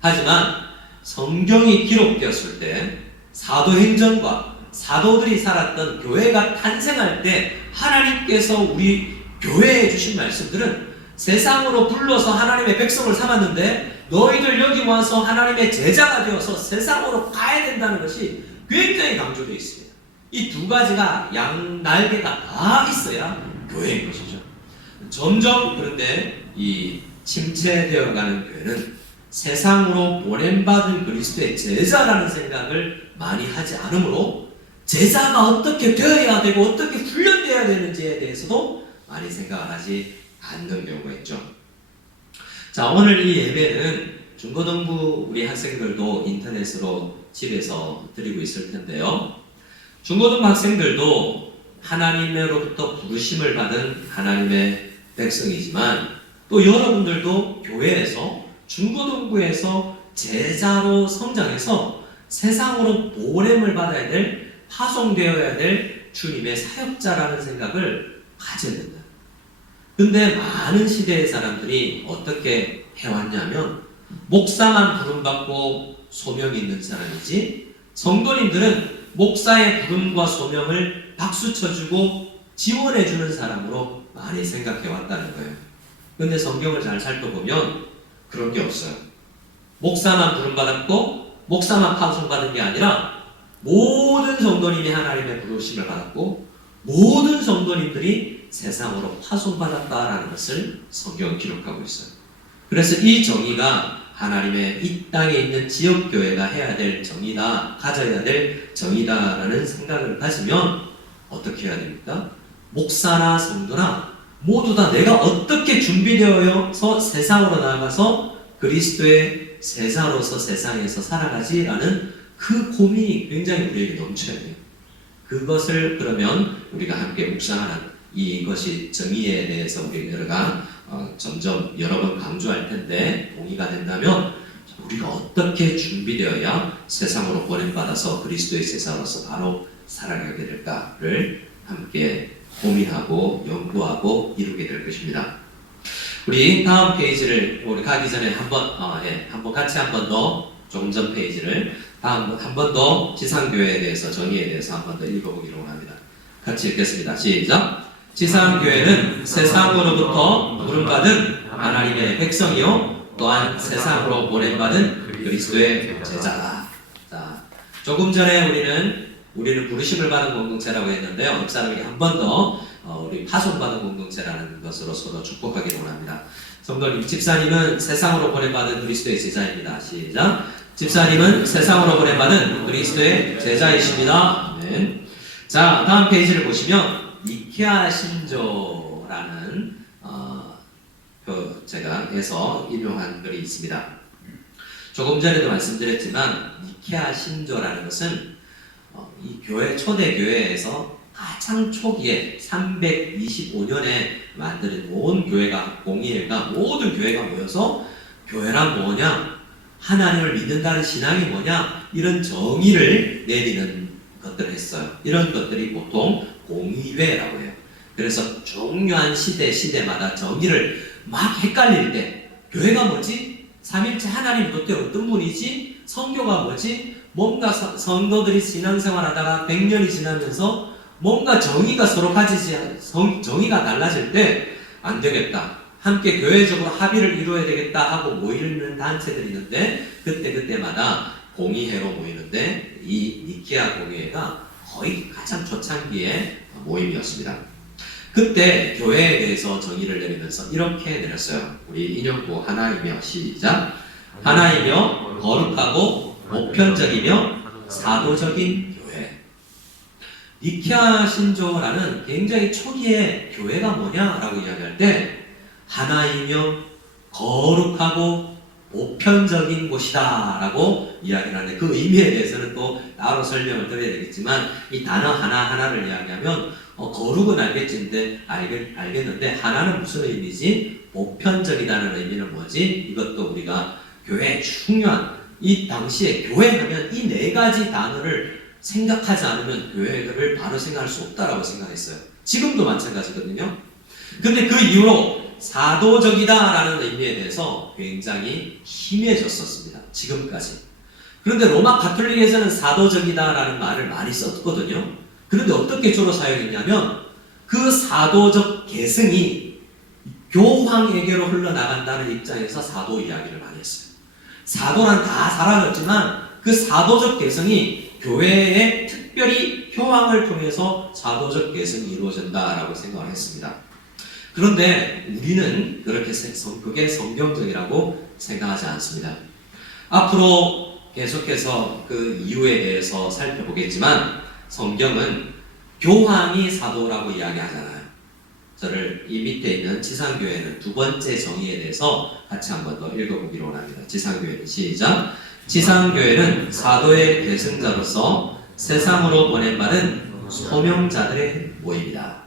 하지만 성경이 기록되었을 때 사도행전과 사도들이 살았던 교회가 탄생할 때 하나님께서 우리 교회에 주신 말씀들은 세상으로 불러서 하나님의 백성을 삼았는데 너희들 여기 와서 하나님의 제자가 되어서 세상으로 가야 된다는 것이 굉장히 강조되어 있습니다. 이 두 가지가 양날개가 다 있어야 교회인 것이죠. 점점 그런데 이 침체되어가는 교회는 세상으로 보냄받은 그리스도의 제자라는 생각을 많이 하지 않으므로 제자가 어떻게 되어야 되고 어떻게 훈련되어야 되는지에 대해서도 많이 생각을 하지 않는 경우가 있죠. 자, 오늘 이 예배는 중고등부 우리 학생들도 인터넷으로 집에서 드리고 있을 텐데요. 중고등부 학생들도 하나님으로부터 부르심을 받은 하나님의 백성이지만 또 여러분들도 교회에서 중고등부에서 제자로 성장해서 세상으로 보냄을 받아야 될, 파송되어야 될 주님의 사역자라는 생각을 가져야 된다. 근데 많은 시대의 사람들이 어떻게 해왔냐면 목사만 부름받고 소명이 있는 사람이지 성도님들은 목사의 부름과 소명을 박수 쳐주고 지원해주는 사람으로 많이 생각해왔다는 거예요. 근데 성경을 잘 살펴보면 그런 게 없어요. 목사만 부름받았고 목사만 파송받은 게 아니라 모든 성도님이 하나님의 부르심을 받았고 모든 성도님들이 세상으로 파송받았다라는 것을 성경은 기록하고 있어요. 그래서 이 정의가 하나님의 이 땅에 있는 지역교회가 해야 될 정의다, 가져야 될 정의다라는 생각을 가지면 어떻게 해야 됩니까? 목사나 성도나 모두 다 내가 어떻게 준비되어서 세상으로 나아가서 그리스도의 제자로서 세상에서 살아가지라는 그 고민이 굉장히 우리에게 넘쳐야 돼요. 그것을 그러면 우리가 함께 묵상하는 이것이 정의에 대해서 우리가 점점 여러 번 강조할 텐데 동의가 된다면 우리가 어떻게 준비되어야 세상으로 보냄받아서 그리스도의 제자로서 바로 살아가게 될까를 함께 고민하고 연구하고 이루게 될 것입니다. 우리 다음 페이지를 우리 가기 전에 한번 같이 한 번 더 조금 전 페이지를 한 번 더 지상교회에 대해서 정의에 대해서 한 번 더 읽어보기로 합니다. 같이 읽겠습니다. 시작. 지상교회는 세상으로부터 부름받은 하나님의 백성이요 또한 세상으로 보냄받은 그리스도의 제자다. 자, 조금 전에 우리는 부르심을 받은 공동체라고 했는데요. 옆 사람에게 한 번 더 우리 파송받은 공동체라는 것으로 서로 축복하기를 원합니다. 성도님, 집사님은 세상으로 보냄받은 그리스도의 제자입니다. 시작. 집사님은 세상으로 보냄받은 그리스도의 제자이십니다. 아멘. 자, 다음 페이지를 보시면 니케아 신조라는 제가 해서 인용한 글이 있습니다. 조금 전에도 말씀드렸지만 니케아 신조라는 것은 이 교회 초대 교회에서 가장 초기에 325년에 만든 온 교회가 공의회가 모든 교회가 모여서 교회란 뭐냐, 하나님을 믿는다는 신앙이 뭐냐, 이런 정의를 내리는 것들을 했어요. 이런 것들이 보통 공의회라고 해요. 그래서 중요한 시대마다 정의를 막 헷갈릴 때 교회가 뭐지? 삼일체 하나님 도대체 어떤 분이지? 성교가 뭐지? 뭔가 성도들이 신앙생활 하다가 100년이 지나면서 뭔가 정의가 서로 정의가 달라질 때 안 되겠다. 함께 교회적으로 합의를 이루어야 되겠다 하고 모이는 단체들이 있는데 그때마다 공의회로 모이는데 이 니케아 공의회가 거의 가장 초창기의 모임이었습니다. 그때 교회에 대해서 정의를 내리면서 이렇게 내렸어요. 우리 인용구 하나이며 시작. 하나이며 거룩하고 보편적이며 사도적인 교회. 니케아 신조라는 굉장히 초기에 교회가 뭐냐라고 이야기할 때 하나이며 거룩하고 보편적인 곳이다 라고 이야기를 하는데 그 의미에 대해서는 또 따로 설명을 드려야 되겠지만 이 단어 하나하나를 이야기하면 거룩은 알겠는데 하나는 무슨 의미지? 보편적이라는 의미는 뭐지? 이것도 우리가 교회의 중요한 이 당시에 교회하면 이 네 가지 단어를 생각하지 않으면 교회를 바로 생각할 수 없다라고 생각했어요. 지금도 마찬가지거든요. 근데 그 이후로 사도적이다라는 의미에 대해서 굉장히 심해졌었습니다. 지금까지. 그런데 로마 가톨릭에서는 사도적이다라는 말을 많이 썼거든요. 그런데 어떻게 주로 사용했냐면 그 사도적 계승이 교황에게로 흘러나간다는 입장에서 사도 이야기를 많이 했어요. 사도는 다 사라졌지만 그 사도적 계승이 교회에 특별히 교황을 통해서 사도적 계승이 이루어진다라고 생각을 했습니다. 그런데 우리는 그게 성경적이라고 생각하지 않습니다. 앞으로 계속해서 그 이유에 대해서 살펴보겠지만 성경은 교황이 사도라고 이야기하잖아요. 저를 이 밑에 있는 지상교회는 두 번째 정의에 대해서 같이 한번 더 읽어보기로 합니다. 지상교회는 시작. 지상교회는 사도의 계승자로서 세상으로 보낸받은 소명자들의 모임이다.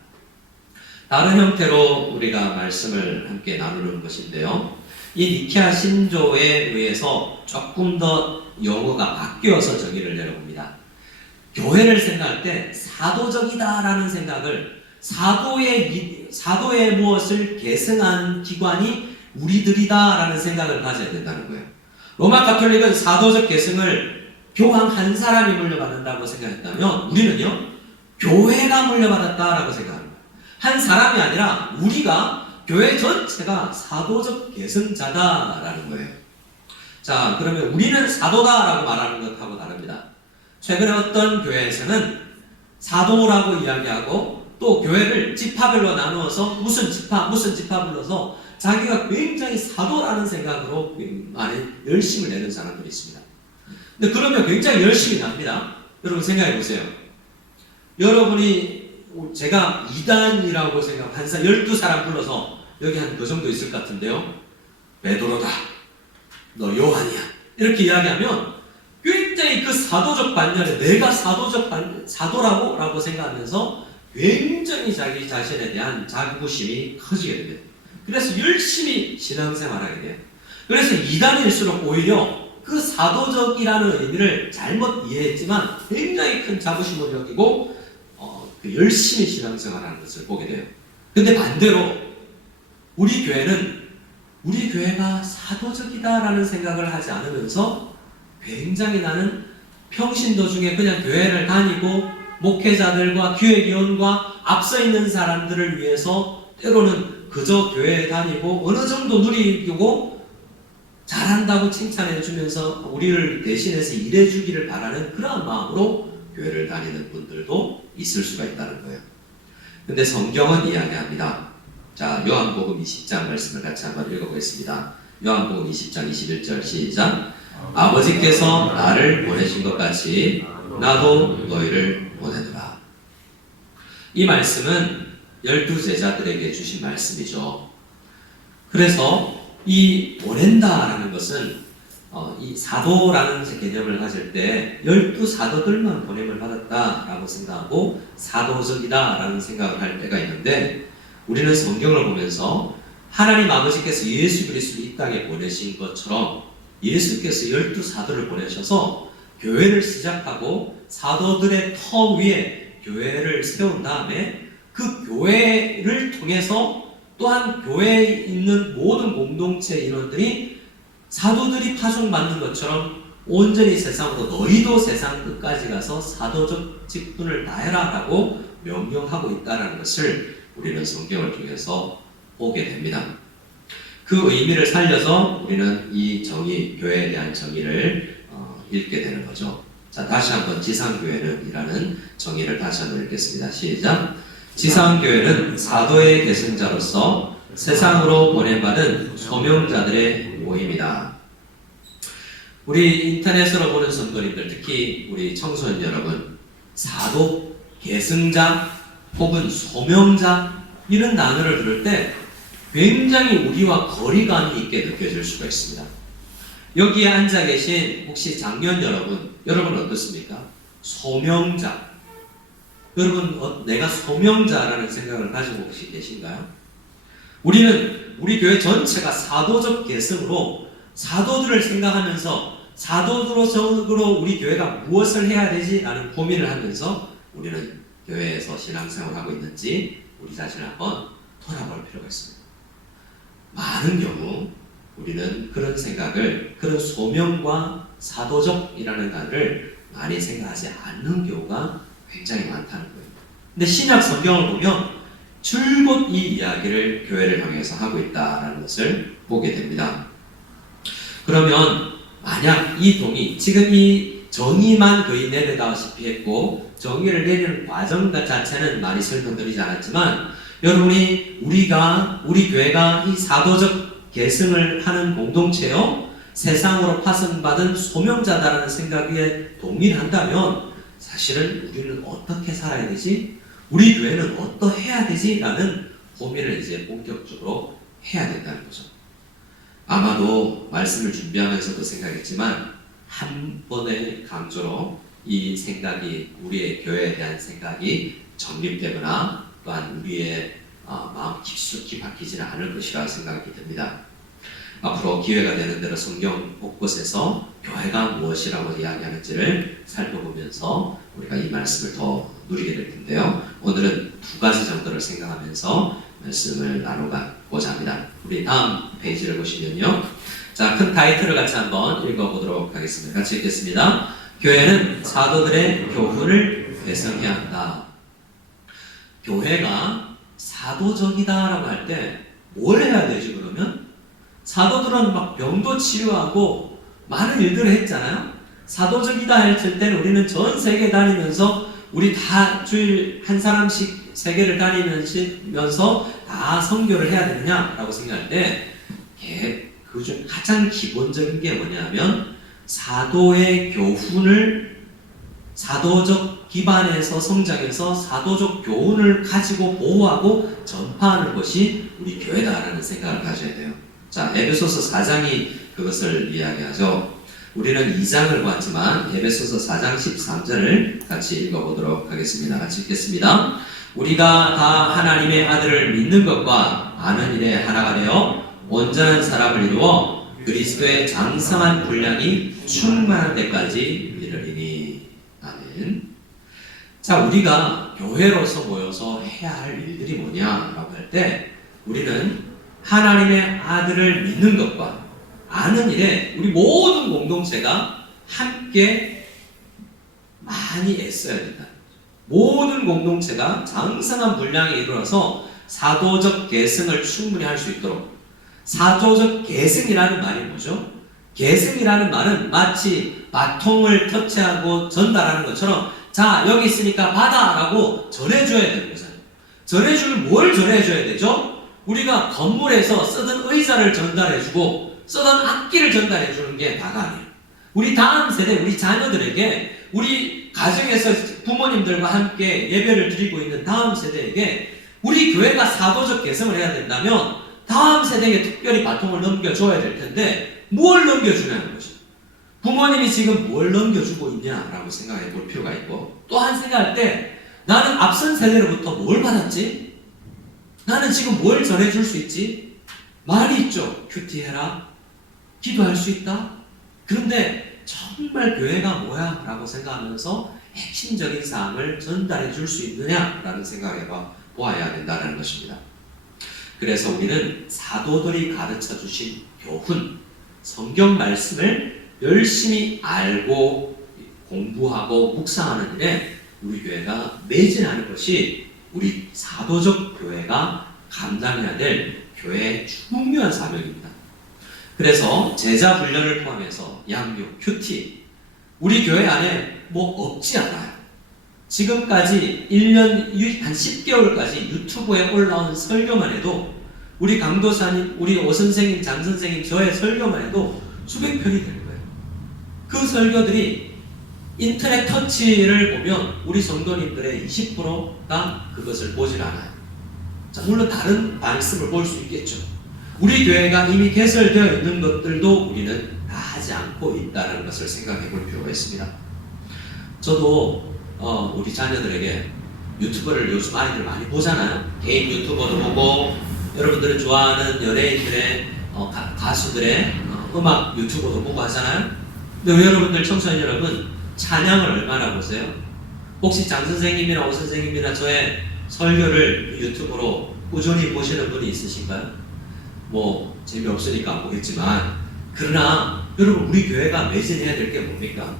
다른 형태로 우리가 말씀을 함께 나누는 것인데요. 이 니케아 신조에 의해서 조금 더 용어가 바뀌어서 정의를 내려봅니다. 교회를 생각할 때 사도적이다라는 생각을 사도의 무엇을 계승한 기관이 우리들이다라는 생각을 가져야 된다는 거예요. 로마 가톨릭은 사도적 계승을 교황 한 사람이 물려받는다고 생각했다면 우리는요, 교회가 물려받았다라고 생각합니다. 한 사람이 아니라 우리가 교회 전체가 사도적 계승자다라는 거예요. 자, 그러면 우리는 사도다라고 말하는 것하고 다릅니다. 최근에 어떤 교회에서는 사도라고 이야기하고 또 교회를 지파별로 나누어서 무슨 지파 불러서 자기가 굉장히 사도라는 생각으로 많이 열심을 내는 사람들이 있습니다. 근데 그러면 굉장히 열심히 납니다. 여러분 생각해 보세요. 여러분이 제가 2단이라고 생각한 12사람 불러서 여기 한 그 정도 있을 것 같은데요. 베드로다, 너 요한이야, 이렇게 이야기하면 굉장히 그 사도적 반열에 내가 사도라고 라고 생각하면서 굉장히 자기 자신에 대한 자부심이 커지게 됩니다. 그래서 열심히 신앙생활하게 돼요. 그래서 2단일수록 오히려 그 사도적이라는 의미를 잘못 이해했지만 굉장히 큰 자부심을 여기고 열심히 신앙생활하는 것을 보게 돼요. 근데 반대로 우리 교회는 우리 교회가 사도적이다라는 생각을 하지 않으면서 굉장히 나는 평신도 중에 그냥 교회를 다니고 목회자들과 기획위원과 앞서 있는 사람들을 위해서 때로는 그저 교회에 다니고 어느 정도 누리고 잘한다고 칭찬해 주면서 우리를 대신해서 일해 주기를 바라는 그러한 마음으로 교회를 다니는 분들도 있을 수가 있다는 거예요. 근데 성경은 이야기합니다. 자, 요한복음 20장 말씀을 같이 한번 읽어보겠습니다. 요한복음 20장 21절 시작. 아버지께서 나를 보내신 것 같이 나도 너희를 보내노라. 이 말씀은 12제자들에게 주신 말씀이죠. 그래서 이 보낸다라는 것은 이 사도라는 개념을 가질 때 12사도들만 보냄을 받았다라고 생각하고 사도적이다라는 생각을 할 때가 있는데, 우리는 성경을 보면서 하나님 아버지께서 예수 그리스도를 이 땅에 보내신 것처럼 예수께서 12사도를 보내셔서 교회를 시작하고 사도들의 터 위에 교회를 세운 다음에 그 교회를 통해서 또한 교회에 있는 모든 공동체 인원들이 사도들이 파송받는 것처럼 온전히 세상으로 너희도 세상 끝까지 가서 사도적 직분을 다해라 라고 명령하고 있다는 것을 우리는 성경을 통해서 보게 됩니다. 그 의미를 살려서 우리는 이 정의, 교회에 대한 정의를 읽게 되는 거죠. 자, 다시 한번 지상교회는 이라는 정의를 다시 한번 읽겠습니다. 시작. 지상교회는 사도의 계승자로서 세상으로 보냄받은 소명자들의 모임이다. 우리 인터넷으로 보는 성도님들, 특히 우리 청소년 여러분, 사도, 계승자 혹은 소명자 이런 단어를 들을 때 굉장히 우리와 거리감이 있게 느껴질 수가 있습니다. 여기에 앉아 계신 혹시 장년 여러분 어떻습니까? 소명자. 여러분 내가 소명자라는 생각을 가지고 혹시 계신가요? 우리는 우리 교회 전체가 사도적 계승으로 사도들을 생각하면서 사도적으로 우리 교회가 무엇을 해야 되지? 라는 고민을 하면서 우리는 교회에서 신앙생활을 하고 있는지 우리 자신을 한번 돌아볼 필요가 있습니다. 많은 경우 우리는 그런 생각을, 그런 소명과 사도적이라는 단어를 많이 생각하지 않는 경우가 굉장히 많다는 거예요. 근데 신약 성경을 보면 줄곧 이 이야기를 교회를 향해서 하고 있다는 것을 보게 됩니다. 그러면 만약 이 동의, 지금 이 정의만 거의 내려다시피 했고 정의를 내리는 과정 자체는 많이 설명드리지 않았지만, 여러분이 우리 교회가 이 사도적 계승을 하는 공동체요, 세상으로 파송받은 소명자다라는 생각에 동의한다면 사실은 우리는 어떻게 살아야 되지? 우리 교회는 어떠해야 되지? 라는 고민을 이제 본격적으로 해야 된다는 거죠. 아마도 말씀을 준비하면서도 생각했지만 한 번의 강조로 이 생각이 우리의 교회에 대한 생각이 정립되거나 또한 우리의 마음 깊숙이 박히지는 않을 것이라 생각이 듭니다. 앞으로 기회가 되는 대로 성경 곳곳에서 교회가 무엇이라고 이야기하는지를 살펴보면서 우리가 이 말씀을 더 누리게 될 텐데요. 오늘은 두 가지 정도를 생각하면서 말씀을 나누고자 합니다. 우리 다음 페이지를 보시면요. 자, 큰 타이틀을 같이 한번 읽어보도록 하겠습니다. 같이 읽겠습니다. 교회는 사도들의 교훈을 배성해야 한다. 교회가 사도적이다라고 할 때 뭘 해야 되지 그러면? 사도들은 막 병도 치유하고 많은 일들을 했잖아요. 사도적이다 했을 때는 우리는 전 세계 다니면서 우리 다 주일 한 사람씩 세계를 다니면서 다 선교를 해야 되느냐라고 생각할 때 그중 가장 기본적인 게 뭐냐면 사도의 교훈을 사도적 기반에서 성장해서 사도적 교훈을 가지고 보호하고 전파하는 것이 우리 교회다라는 생각을 가져야 돼요. 자, 에베소서 4장이 그것을 이야기하죠. 우리는 2장을 봤지만 에베소서 4장 13절을 같이 읽어보도록 하겠습니다. 같이 읽겠습니다. 우리가 다 하나님의 아들을 믿는 것과 아는 일에 하나가 되어 온전한 사람을 이루어 그리스도의 장성한 분량이 충만한 데까지 이르리니. 아멘. 자, 우리가 교회로서 모여서 해야 할 일들이 뭐냐라고 할 때 우리는 하나님의 아들을 믿는 것과 아는 일에 우리 모든 공동체가 함께 많이 애써야 된다. 모든 공동체가 장성한 분량에 이르러서 사도적 계승을 충분히 할 수 있도록. 사도적 계승이라는 말이 뭐죠? 계승이라는 말은 마치 바통을 터치하고 전달하는 것처럼 자, 여기 있으니까 받아라고 전해줘야 되는 거잖아요. 전해주면 뭘 전해줘야 되죠? 우리가 건물에서 쓰던 의자를 전달해주고 쓰던 악기를 전달해주는 게 다가 아니에요. 우리 다음 세대, 우리 자녀들에게 우리 가정에서 부모님들과 함께 예배를 드리고 있는 다음 세대에게 우리 교회가 사도적 개성을 해야 된다면 다음 세대에게 특별히 바통을 넘겨줘야 될 텐데 뭘 넘겨주냐는 거죠. 부모님이 지금 뭘 넘겨주고 있냐라고 생각해 볼 필요가 있고 또 한 생각할 때 나는 앞선 세대로부터 뭘 받았지? 나는 지금 뭘 전해줄 수 있지? 말이 있죠. 큐티해라. 기도할 수 있다. 그런데 정말 교회가 뭐야? 라고 생각하면서 핵심적인 사항을 전달해 줄 수 있느냐라는 생각해 보아야 된다는 것입니다. 그래서 우리는 사도들이 가르쳐 주신 교훈, 성경 말씀을 열심히 알고 공부하고 묵상하는 일에 우리 교회가 매진하는 것이 우리 사도적 교회가 감당해야 될 교회의 중요한 사명입니다. 그래서 제자 훈련을 포함해서 양육, 큐티, 우리 교회 안에 뭐 없지 않아요. 지금까지 1년 한 10개월까지 유튜브에 올라온 설교만 해도 우리 강도사님, 우리 오선생님, 장선생님, 저의 설교만 해도 수백 편이 되는 거예요. 그 설교들이 인터넷 터치를 보면 우리 성도님들의 20%가 그것을 보질 않아요. 자, 물론 다른 말씀을 볼 수 있겠죠. 우리 교회가 이미 개설되어 있는 것들도 우리는 다 하지 않고 있다는 것을 생각해 볼 필요가 있습니다. 저도 우리 자녀들에게 유튜버를 요즘 아이들 많이 보잖아요. 개인 유튜버도 보고 여러분들은 좋아하는 연예인들의 가수들의 음악 유튜버도 보고 하잖아요. 근데 여러분들 청소년 여러분 찬양을 얼마나 보세요? 혹시 장 선생님이나 오 선생님이나 저의 설교를 유튜브로 꾸준히 보시는 분이 있으신가요? 뭐 재미없으니까 안 보겠지만 그러나 여러분 우리 교회가 매진해야 될 게 뭡니까?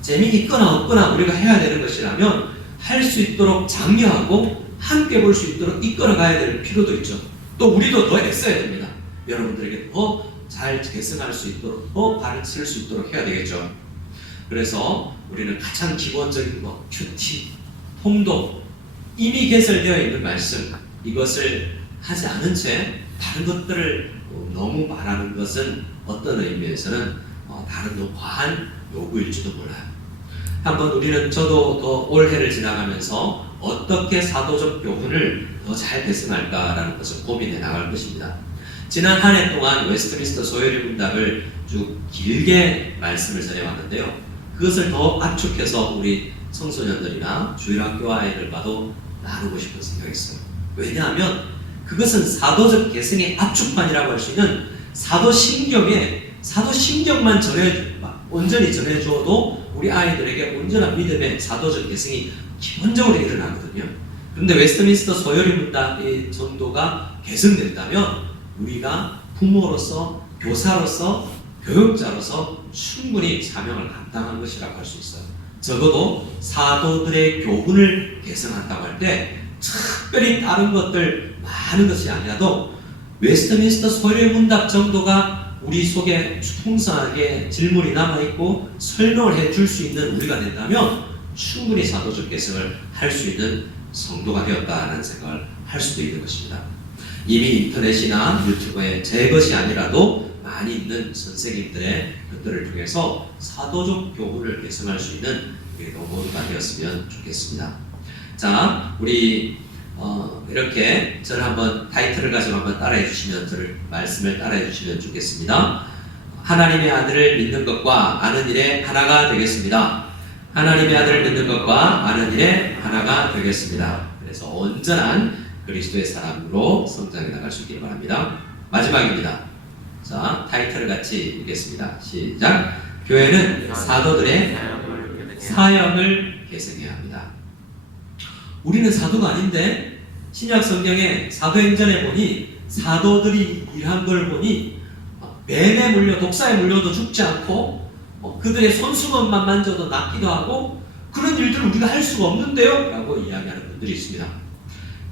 재미있거나 없거나 우리가 해야 되는 것이라면 할 수 있도록 장려하고 함께 볼 수 있도록 이끌어 가야 될 필요도 있죠. 또 우리도 더 애써야 됩니다. 여러분들에게 더 잘 계승할 수 있도록 더 가르칠 수 있도록 해야 되겠죠. 그래서 우리는 가장 기본적인 것, 큐티, 통독, 이미 개설되어 있는 말씀 이것을 하지 않은 채 다른 것들을 너무 말하는 것은 어떤 의미에서는 다른 더 과한 요구일지도 몰라요. 한번 우리는 저도 더 올해를 지나가면서 어떻게 사도적 교훈을 더 잘 계승할까라는 것을 고민해 나갈 것입니다. 지난 한 해 동안 웨스트민스터 소요리 문답을 쭉 길게 말씀을 전해왔는데요. 그것을 더 압축해서 우리 청소년들이나 주일학교 아이들과도 나누고 싶은 생각이 있어요. 왜냐하면 그것은 사도적 계승의 압축판이라고 할 수 있는 사도신경만 온전히 전해줘도 우리 아이들에게 온전한 믿음의 사도적 계승이 기본적으로 일어나거든요. 그런데 웨스트민스터 소요리 문답의 정도가 계승된다면 우리가 부모로서, 교사로서, 교육자로서 충분히 사명을 감당한 것이라고 할 수 있어요. 적어도 사도들의 교훈을 계승한다고 할 때 특별히 다른 것들 많은 것이 아니라도 웨스트민스터 소요리 문답 정도가 우리 속에 풍성하게 질문이 남아있고 설명을 해줄 수 있는 우리가 된다면 충분히 사도적 계승을 할 수 있는 성도가 되었다는 생각을 할 수도 있는 것입니다. 이미 인터넷이나 유튜브에 제 것이 아니라도 많이 있는 선생님들의 것들을 통해서 사도적 교훈을 계승할 수 있는 우리 모두가 되었으면 좋겠습니다. 자, 우리 이렇게 저를 한번 타이틀을 가지고 한번 따라해 주시면, 저를 말씀을 따라해 주시면 좋겠습니다. 하나님의 아들을 믿는 것과 아는 일에 하나가 되겠습니다. 하나님의 아들을 믿는 것과 아는 일에 하나가 되겠습니다. 그래서 온전한 그리스도의 사람으로 성장해 나갈 수 있기를 바랍니다. 마지막입니다. 자, 타이틀을 같이 읽겠습니다. 시작. 교회는 사도들의 사역을 계승해야 합니다. 우리는 사도가 아닌데 신약 성경에 사도행전에 보니 사도들이 일한 걸 보니 뱀에 물려, 독사에 물려도 죽지 않고 그들의 손수건만 만져도 낫기도 하고 그런 일들을 우리가 할 수가 없는데요? 라고 이야기하는 분들이 있습니다.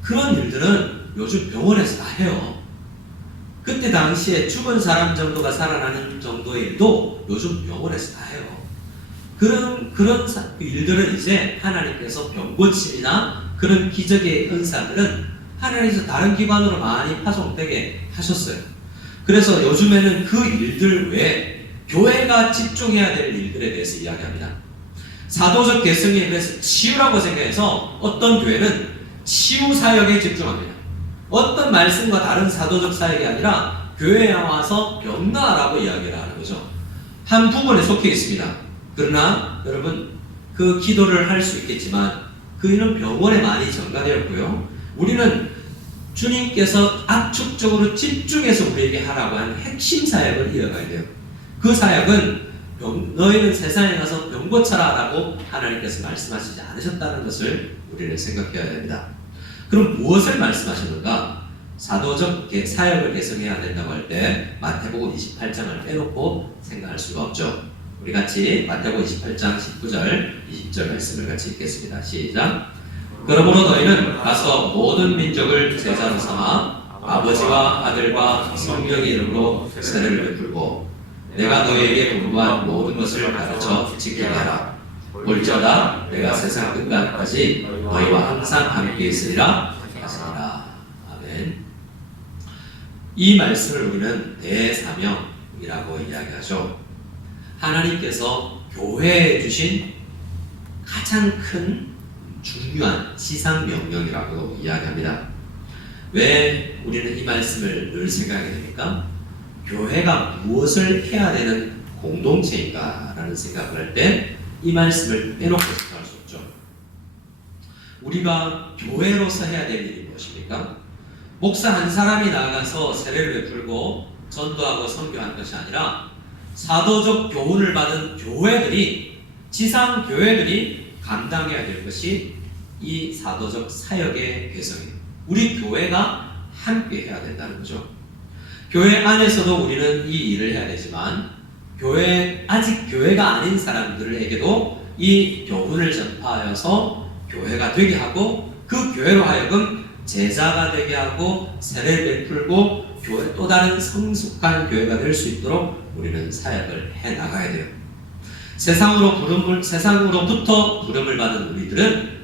그런 일들은 요즘 병원에서 다 해요. 그때 당시에 죽은 사람 정도가 살아나는 정도의 일도 요즘 병원에서 다 해요. 그런 일들은 이제 하나님께서 병고침이나 그런 기적의 은사들은 하나님께서 다른 기관으로 많이 파송되게 하셨어요. 그래서 요즘에는 그 일들 외에 교회가 집중해야 될 일들에 대해서 이야기합니다. 사도적 계승에 대해서 치유라고 생각해서 어떤 교회는 치유 사역에 집중합니다. 어떤 말씀과 다른 사도적 사역이 아니라 교회에 와서 병나라고 이야기를 하는 거죠. 한 부분에 속해 있습니다. 그러나 여러분, 그 기도를 할 수 있겠지만 그 일은 병원에 많이 전가되었고요. 우리는 주님께서 압축적으로 집중해서 우리에게 하라고 한 핵심 사역을 이어가야 돼요. 그 사역은 너희는 세상에 가서 병 고쳐라 라고 하나님께서 말씀하시지 않으셨다는 것을 우리는 생각해야 됩니다. 그럼 무엇을 말씀하셨는가? 사도적 사역을 계승해야 된다고 할 때 마태복음 28장을 빼놓고 생각할 수가 없죠. 우리 같이 마태복음 28장 19절 20절 말씀을 같이 읽겠습니다. 시작. 그러므로 너희는 가서 모든 민족을 제자로 삼아 아버지와 아들과 성령의 이름으로 세례를 베풀고 내가 너희에게 분부한 모든 것을 가르쳐 지키게 하라. 볼지어다 내가 세상 끝까지 너희와 항상 함께 있으리라 하시니라. 아멘. 이 말씀을 우리는 대사명이라고 이야기하죠. 하나님께서 교회에 주신 가장 큰 중요한 지상명령이라고 이야기합니다. 왜 우리는 이 말씀을 늘 생각하게 됩니까? 교회가 무엇을 해야 되는 공동체인가 라는 생각을 할 때 이 말씀을 빼놓고 생각할 수 없죠. 우리가 교회로서 해야 될 일이 무엇입니까? 목사 한 사람이 나가서 세례를 베풀고 전도하고 선교하는 것이 아니라 사도적 교훈을 받은 교회들이, 지상 교회들이 감당해야 될 것이 이 사도적 사역의 개성이에요. 우리 교회가 함께 해야 된다는 거죠. 교회 안에서도 우리는 이 일을 해야 되지만 아직 교회가 아닌 사람들에게도 이 교훈을 전파하여서 교회가 되게 하고 그 교회로 하여금 제자가 되게 하고 세례를 베풀고 교회 또 다른 성숙한 교회가 될 수 있도록 우리는 사역을 해 나가야 돼요. 세상으로부터 부름을 받은 우리들은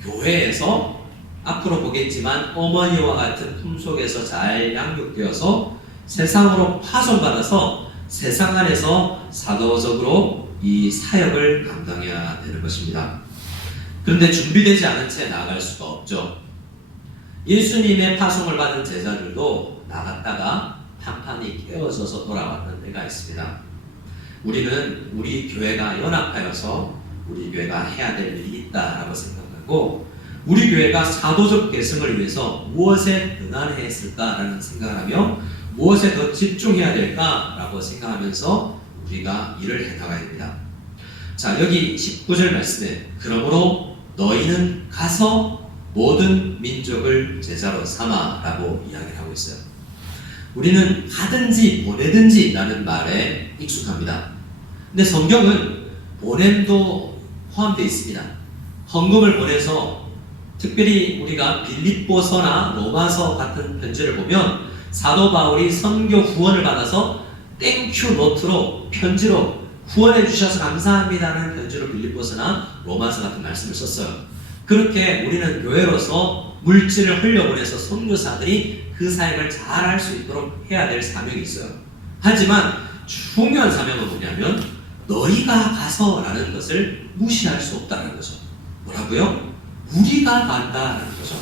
교회에서 앞으로 보겠지만 어머니와 같은 품속에서 잘 양육되어서 세상으로 파송받아서 세상 안에서 사도적으로 이 사역을 감당해야 되는 것입니다. 그런데 준비되지 않은 채 나아갈 수가 없죠. 예수님의 파송을 받은 제자들도 나갔다가 판판이 깨어져서 돌아왔던 때가 있습니다. 우리는 우리 교회가 연합하여서 우리 교회가 해야 될 일이 있다라고 생각하고, 우리 교회가 사도적 개성을 위해서 무엇에 근안해야 했을까라는 생각을 하며 무엇에 더 집중해야 될까라고 생각하면서 우리가 일을 해나가야 됩니다. 자, 여기 19절 말씀에 그러므로 너희는 가서 모든 민족을 제자로 삼아라고 이야기를 하고 있어요. 우리는 가든지 보내든지 라는 말에 익숙합니다. 근데 성경은 보냄도 포함되어 있습니다. 헌금을 보내서, 특별히 우리가 빌립보서나 로마서 같은 편지를 보면 사도 바울이 선교 후원을 받아서 땡큐 노트로 편지로 후원해 주셔서 감사합니다라는 편지로 빌립보서나 로마서 같은 말씀을 썼어요. 그렇게 우리는 교회로서 물질을 흘려보내서 선교사들이 그 사역을 잘 할 수 있도록 해야 될 사명이 있어요. 하지만 중요한 사명은 뭐냐면 너희가 가서 라는 것을 무시할 수 없다는 거죠. 뭐라고요? 우리가 간다라는 거죠.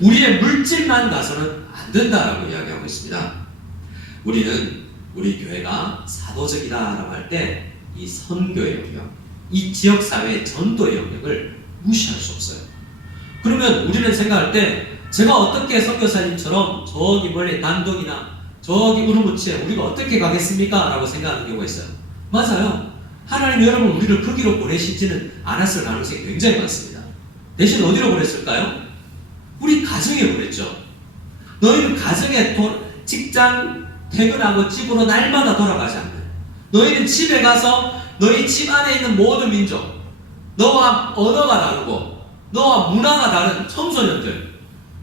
우리의 물질만 가서는 안 된다라고 이야기하고 있습니다. 우리는 우리 교회가 사도적이다라고 할 때 이 선교의 영역, 이 지역사회의 전도의 영역을 무시할 수 없어요. 그러면 우리는 생각할 때 제가 어떻게 선교사님처럼 저기 멀리 단독이나 저기 우르무치에 우리가 어떻게 가겠습니까? 라고 생각하는 경우가 있어요. 맞아요. 하나님 여러분 우리를 거기로 보내시지는 않았을 가능성이 굉장히 많습니다. 대신 어디로 보냈을까요? 우리 가정에 보냈죠. 너희는 가정에 직장 퇴근하고 집으로 날마다 돌아가지 않는, 너희는 집에 가서 너희 집 안에 있는 모든 민족, 너와 언어가 다르고 너와 문화가 다른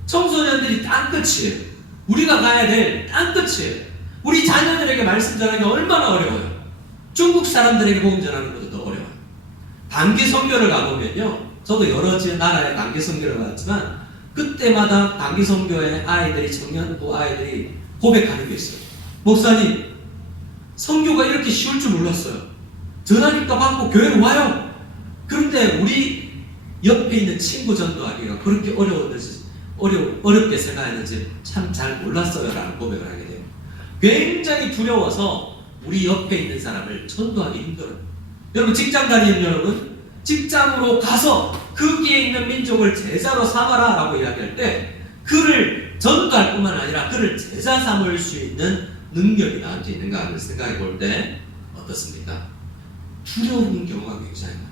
청소년들이 땅끝이에요. 우리가 가야 될 땅끝이에요. 우리 자녀들에게 말씀 전하기 얼마나 어려워요. 중국 사람들에게 복음 전하는 것도 더 어려워요. 단기 선교를 가보면요, 저도 여러 나라에 단기 선교를 갔지만 그때마다 단기 선교의 아이들이, 청년부 아이들이 고백하는 게 있어요. 목사님, 선교가 이렇게 쉬울 줄 몰랐어요. 전하니까 받고 교회로 와요. 그런데 우리 옆에 있는 친구 전도하기가 그렇게 어렵게 생각했는지 참 잘 몰랐어요 라는 고백을 하게 돼요. 굉장히 두려워서 우리 옆에 있는 사람을 전도하기 힘들어요. 여러분 직장 다니는 여러분, 직장으로 가서 거기에 있는 민족을 제자로 삼아라 라고 이야기할 때 그를 전도할 뿐만 아니라 그를 제자 삼을 수 있는 능력이 나한테 있는가 하는 생각해 볼 때 어떻습니까? 두려운 경우가 굉장히 많아요.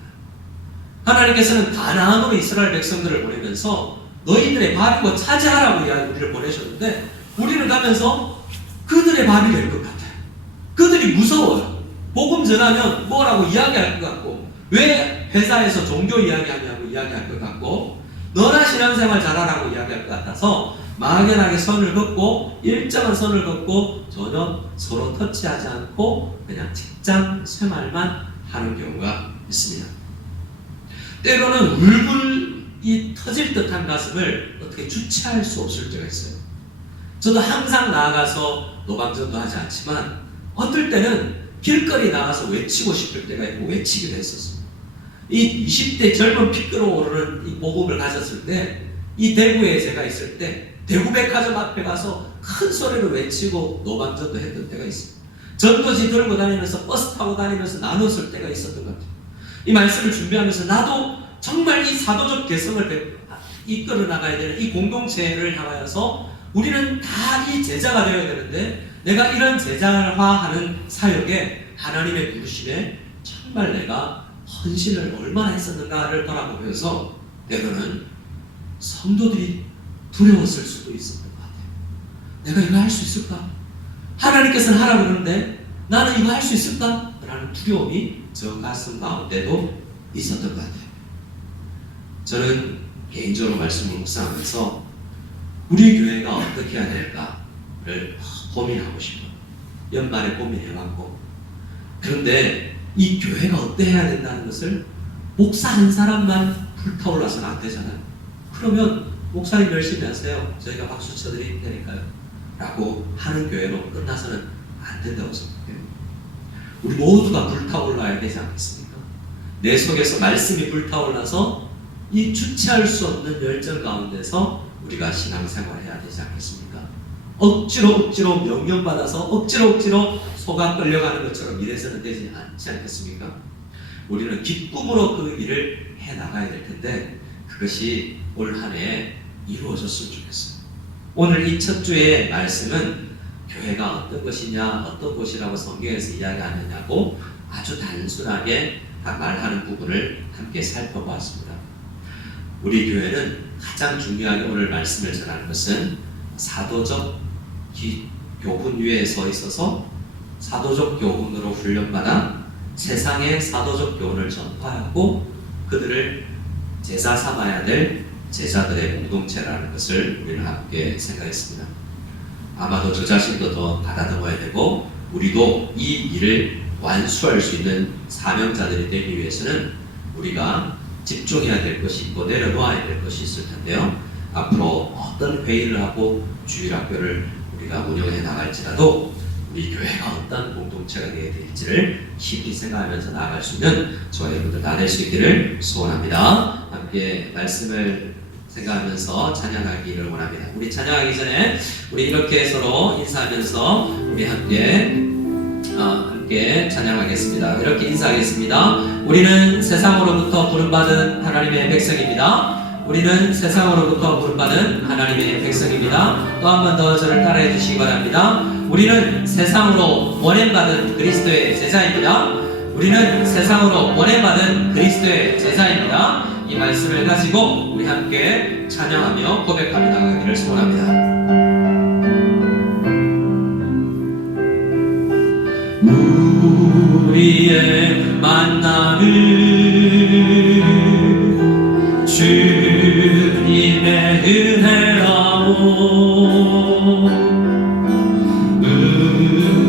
하나님께서는 가나안으로 이스라엘 백성들을 보내면서 너희들의 밥이고 차지하라고 우리를 보내셨는데 우리는 가면서 그들의 밥이 될 것 같아요. 그들이 무서워요. 복음 전하면 뭐라고 이야기할 것 같고, 왜 회사에서 종교 이야기하냐고 이야기할 것 같고, 너나 신앙생활 잘하라고 이야기할 것 같아서 막연하게 선을 긋고 일정한 선을 긋고 전혀 서로 터치하지 않고 그냥 직장 생활만 하는 경우가 있습니다. 때로는 울분이 터질 듯한 가슴을 어떻게 주체할 수 없을 때가 있어요. 저도 항상 나아가서 노방전도 하지 않지만 어떨 때는 길거리 나가서 외치고 싶을 때가 있고 외치기도 했었어요. 이 20대 젊은 피 끓어오르는 이 복음을 가졌을 때, 이 대구에 제가 있을 때 대구백화점 앞에 가서 큰 소리로 외치고 노방전도 했던 때가 있어요. 전도지 들고 다니면서 버스 타고 다니면서 나눴을 때가 있었던 것 같아요. 이 말씀을 준비하면서 나도 정말 이 사도적 개성을 이끌어 나가야 되는 이 공동체를 향하여서 우리는 다 이 제자가 되어야 되는데, 내가 이런 제자화하는 사역에 하나님의 부르심에 정말 내가 헌신을 얼마나 했었는가를 돌아보면서 때로는 성도들이 두려웠을 수도 있었던 것 같아요. 내가 이거 할 수 있을까? 하나님께서는 하라고 그러는데 나는 이거 할 수 있을까? 라는 두려움이 저 가슴 가운데도 있었던 것 같아요. 저는 개인적으로 말씀을 묵상하면서 우리 교회가 어떻게 해야 될까를 고민하고 싶어요. 연말에 고민해왔고, 그런데 이 교회가 어때야 된다는 것을 목사 한 사람만 불타올라서는 안 되잖아요. 그러면 목사님 열심히 하세요, 저희가 박수 쳐드릴 테니까요 라고 하는 교회로 끝나서는 안 된다고 생각해요. 우리 모두가 불타올라야 되지 않겠습니까? 내 속에서 말씀이 불타올라서 이 주체할 수 없는 열정 가운데서 우리가 신앙생활을 해야 되지 않겠습니까? 억지로 명령받아서 억지로 속아 끌려가는 것처럼 이래서는 되지 않지 않겠습니까? 우리는 기쁨으로 그 일을 해나가야 될 텐데 그것이 올 한 해 이루어졌으면 좋겠어요. 오늘 이 첫 주의 말씀은 교회가 어떤 것이냐, 어떤 곳이라고 성경에서 이야기하느냐고 아주 단순하게 말하는 부분을 함께 살펴보았습니다. 우리 교회는 가장 중요하게 오늘 말씀을 전하는 것은 사도적 교훈 위에 서 있어서 사도적 교훈으로 훈련받아 세상에 사도적 교훈을 전파하고 그들을 제자 삼아야 될 제자들의 공동체라는 것을 우리는 함께 생각했습니다. 아마도 저 자신도 더 가다듬어야 되고 우리도 이 일을 완수할 수 있는 사명자들이 되기 위해서는 우리가 집중해야 될 것이 있고 내려놓아야 될 것이 있을 텐데요. 앞으로 어떤 회의를 하고 주일학교를 우리가 운영해 나갈지라도 우리 교회가 어떤 공동체가 되어야 될지를 깊이 생각하면서 나아갈 수 있는 저와 여러분들 다 될 수 있기를 소원합니다. 함께 말씀을 생각하면서 찬양하기를 원합니다. 우리 찬양하기 전에 우리 이렇게 서로 인사하면서 우리 함께 찬양하겠습니다. 이렇게 인사하겠습니다. 우리는 세상으로부터 부름받은 하나님의 백성입니다. 우리는 세상으로부터 부름받은 하나님의 백성입니다. 또 한 번 더 저를 따라해 주시기 바랍니다. 우리는 세상으로 원행받은 그리스도의 제자입니다. 우리는 세상으로 원행받은 그리스도의 제자입니다. 이 말씀을 가지고 우리 함께 찬양하며 고백하며 나가기를 소원합니다. 우리의 만남을 주님의 은혜라오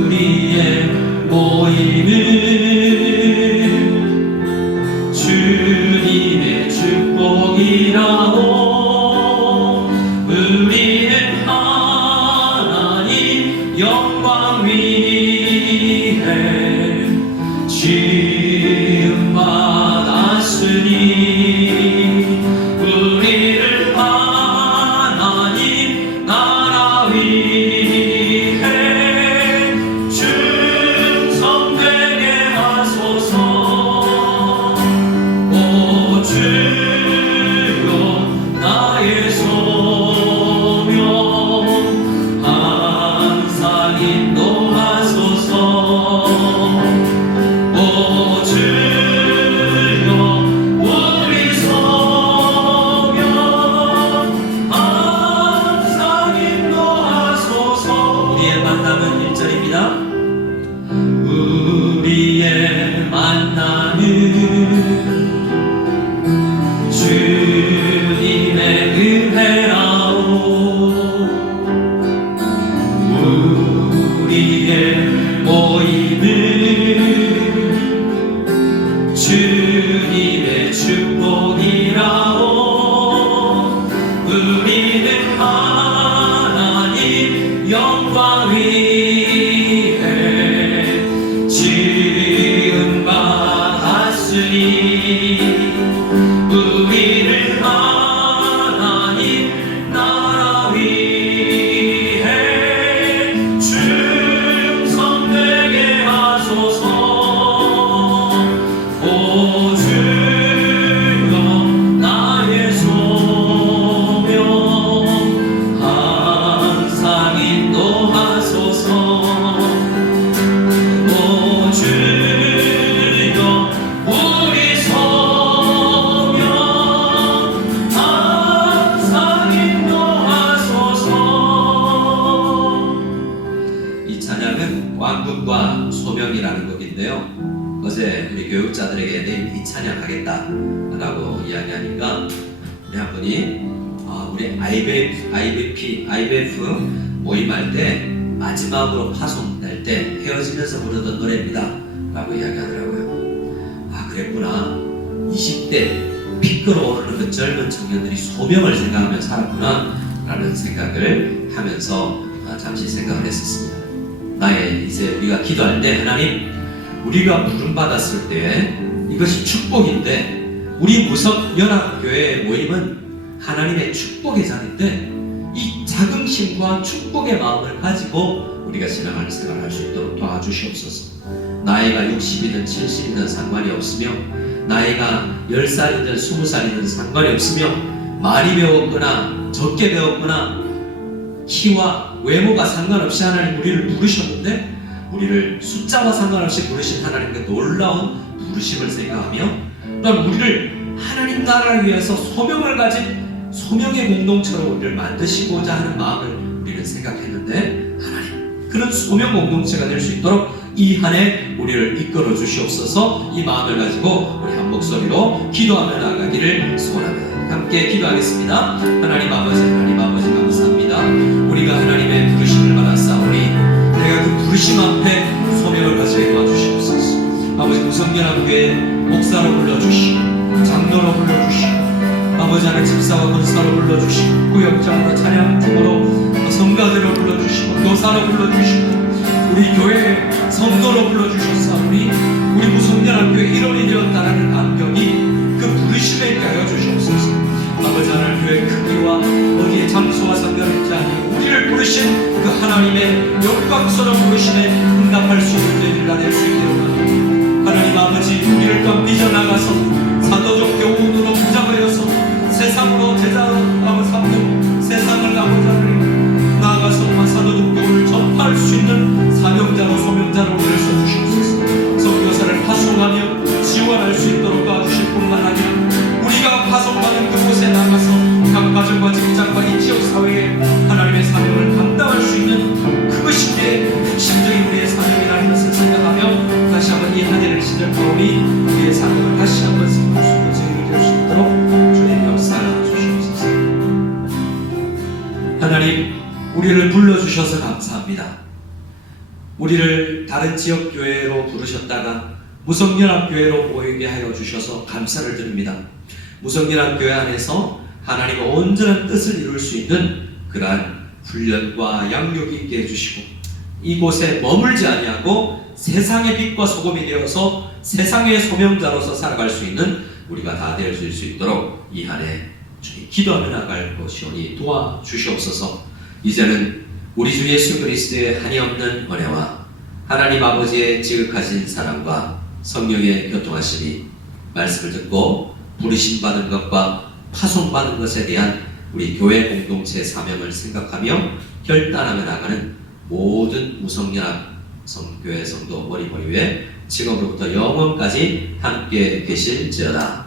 우리의 모임을 주님의 축복이라오 우리는 하나님 영광 위에 지음 받았으니 우리를 하나님 나라 위해 충성되게 하소서 오 주여 나의 소명 항상 인도하소서 오 주여 우리 소명 항상 인도하소서 우리의 만남은 1절입니다. 우리의 만남은 주님의 은혜라오 우리의 모임을 주님의 축복이라오 우리는 하나님 영광 위에 지음 받았으니 우리를 하나님 나라 위해 충성되게 하소서 오 주여 나의 소명 항상 인도하소서 오 주여 우리 소명 항상 인도하소서 이 찬양은 왕국과 소명이라는 곡인데요. 어제 우리 교육자들에게 내일 이 찬양하겠다라고 이야기하니까 우리 한 분이 우리 IBF 모임할 때 마지막으로 파송 날 때 헤어지면서 부르던 노래입니다 라고 이야기하더라고요. 아 그랬구나. 20대 피 끓어오르는 그 젊은 청년들이 소명을 생각하며 살았구나 라는 생각을 하면서 잠시 생각을 했었습니다. 이제 우리가 기도할 때 하나님 우리가 부름받았을 때 이것이 축복인데 우리 무석 연합교회의 모임은 하나님의 축복의 자리인데 이 자긍심과 축복의 마음을 가지고 우리가 신앙을 생활할 수 있도록 도와주시옵소서. 나이가 60이든 70이든 상관이 없으며 나이가 10살이든 20살이든 상관이 없으며 많이 배웠거나 적게 배웠거나 키와 외모가 상관없이 하나님 우리를 부르셨는데 우리를 숫자와 상관없이 부르신 하나님의 놀라운 부르심을 생각하며 또한 우리를 하나님 나라를 위해서 소명을 가진 소명의 공동체로 우리를 만드시고자 하는 마음을 우리는 생각했는데 하나님 그런 소명 공동체가 될 수 있도록 이 한 해 우리를 이끌어 주시옵소서. 이 마음을 가지고 우리 한 목소리로 기도하며 나아가기를 소원하며 함께 기도하겠습니다. 하나님 아버지 감사합니다. 우리가 하나님의 부르심을 받았사오니 내가 그 부르심 앞에 소명을 가지게 도와주시옵소서. 아버지 무성연합교회 목사로 불러주시고 장로로 불러주시고 아버지 하나님 집사와 권사로 불러주시고 구역장으로 찬양팀으로 성가대로 불러주시고 교사로 불러주시고 우리 교회 성도로 불러주셨사오니 우리 무성연합교회 일원이 되었다는 감격이 그 부르심에 있게 하여 주시옵소서. 아버지 하나님 교회 크기와 어디에 장소와 상관있지 아니하고 우리를 부르신 그 하나님의 영광스러운 부르심에 응답할 수 있는 저희가 될 수 있게 원합니다. 하나님 아버지 우리를 또한 삐져나가서 사도적 교훈으로 부장하여서 세상으로 제자로 삼는 세상을 아버지 하나님 나아가서 사도적 교훈을 전파할 수 있는 사명자로 소명자로 우리를 써주시옵소서. 선교사를 파송하며 지원할 수 있도록 도와주실 뿐만 아니라 우리가 파송받은 그곳에 나가서 각 가정과 직장과 이 지역 사회에 하나님의 사명을 감당할 수 있는 그것이 핵심적인 우리의 사명이라는 것을 생각하며 다시 한번 이 한 해를 시작하오니 우리의 사명을 다시 한번 세울 수 있는 저희를 될 수 있도록 주의 역사를 주시옵소서. 하나님 우리를 불러주셔서 감사합니다. 우리를 다른 지역교회로 부르셨다가 무성연합교회로 모이게 하여 주셔서 감사를 드립니다. 무성연합교회 안에서 하나님의 온전한 뜻을 이룰 수 있는 그러한 훈련과 양육이 있게 해주시고 이곳에 머물지 아니하고 세상의 빛과 소금이 되어서 세상의 소명자로서 살아갈 수 있는 우리가 다 될 수 있도록 이 한 해 주님 기도하며 나갈 것이오니 도와주시옵소서. 이제는 우리 주 예수 그리스도의 한이 없는 은혜와 하나님 아버지의 지극하신 사랑과 성령의 교통하심이 말씀을 듣고 부르심받은 것과 파송받은 것에 대한 우리 교회 공동체의 사명을 생각하며 결단하며 나가는 모든 무성연합 교회 성도 머리머리 위에 지금으로부터 영원까지 함께 계실지어다.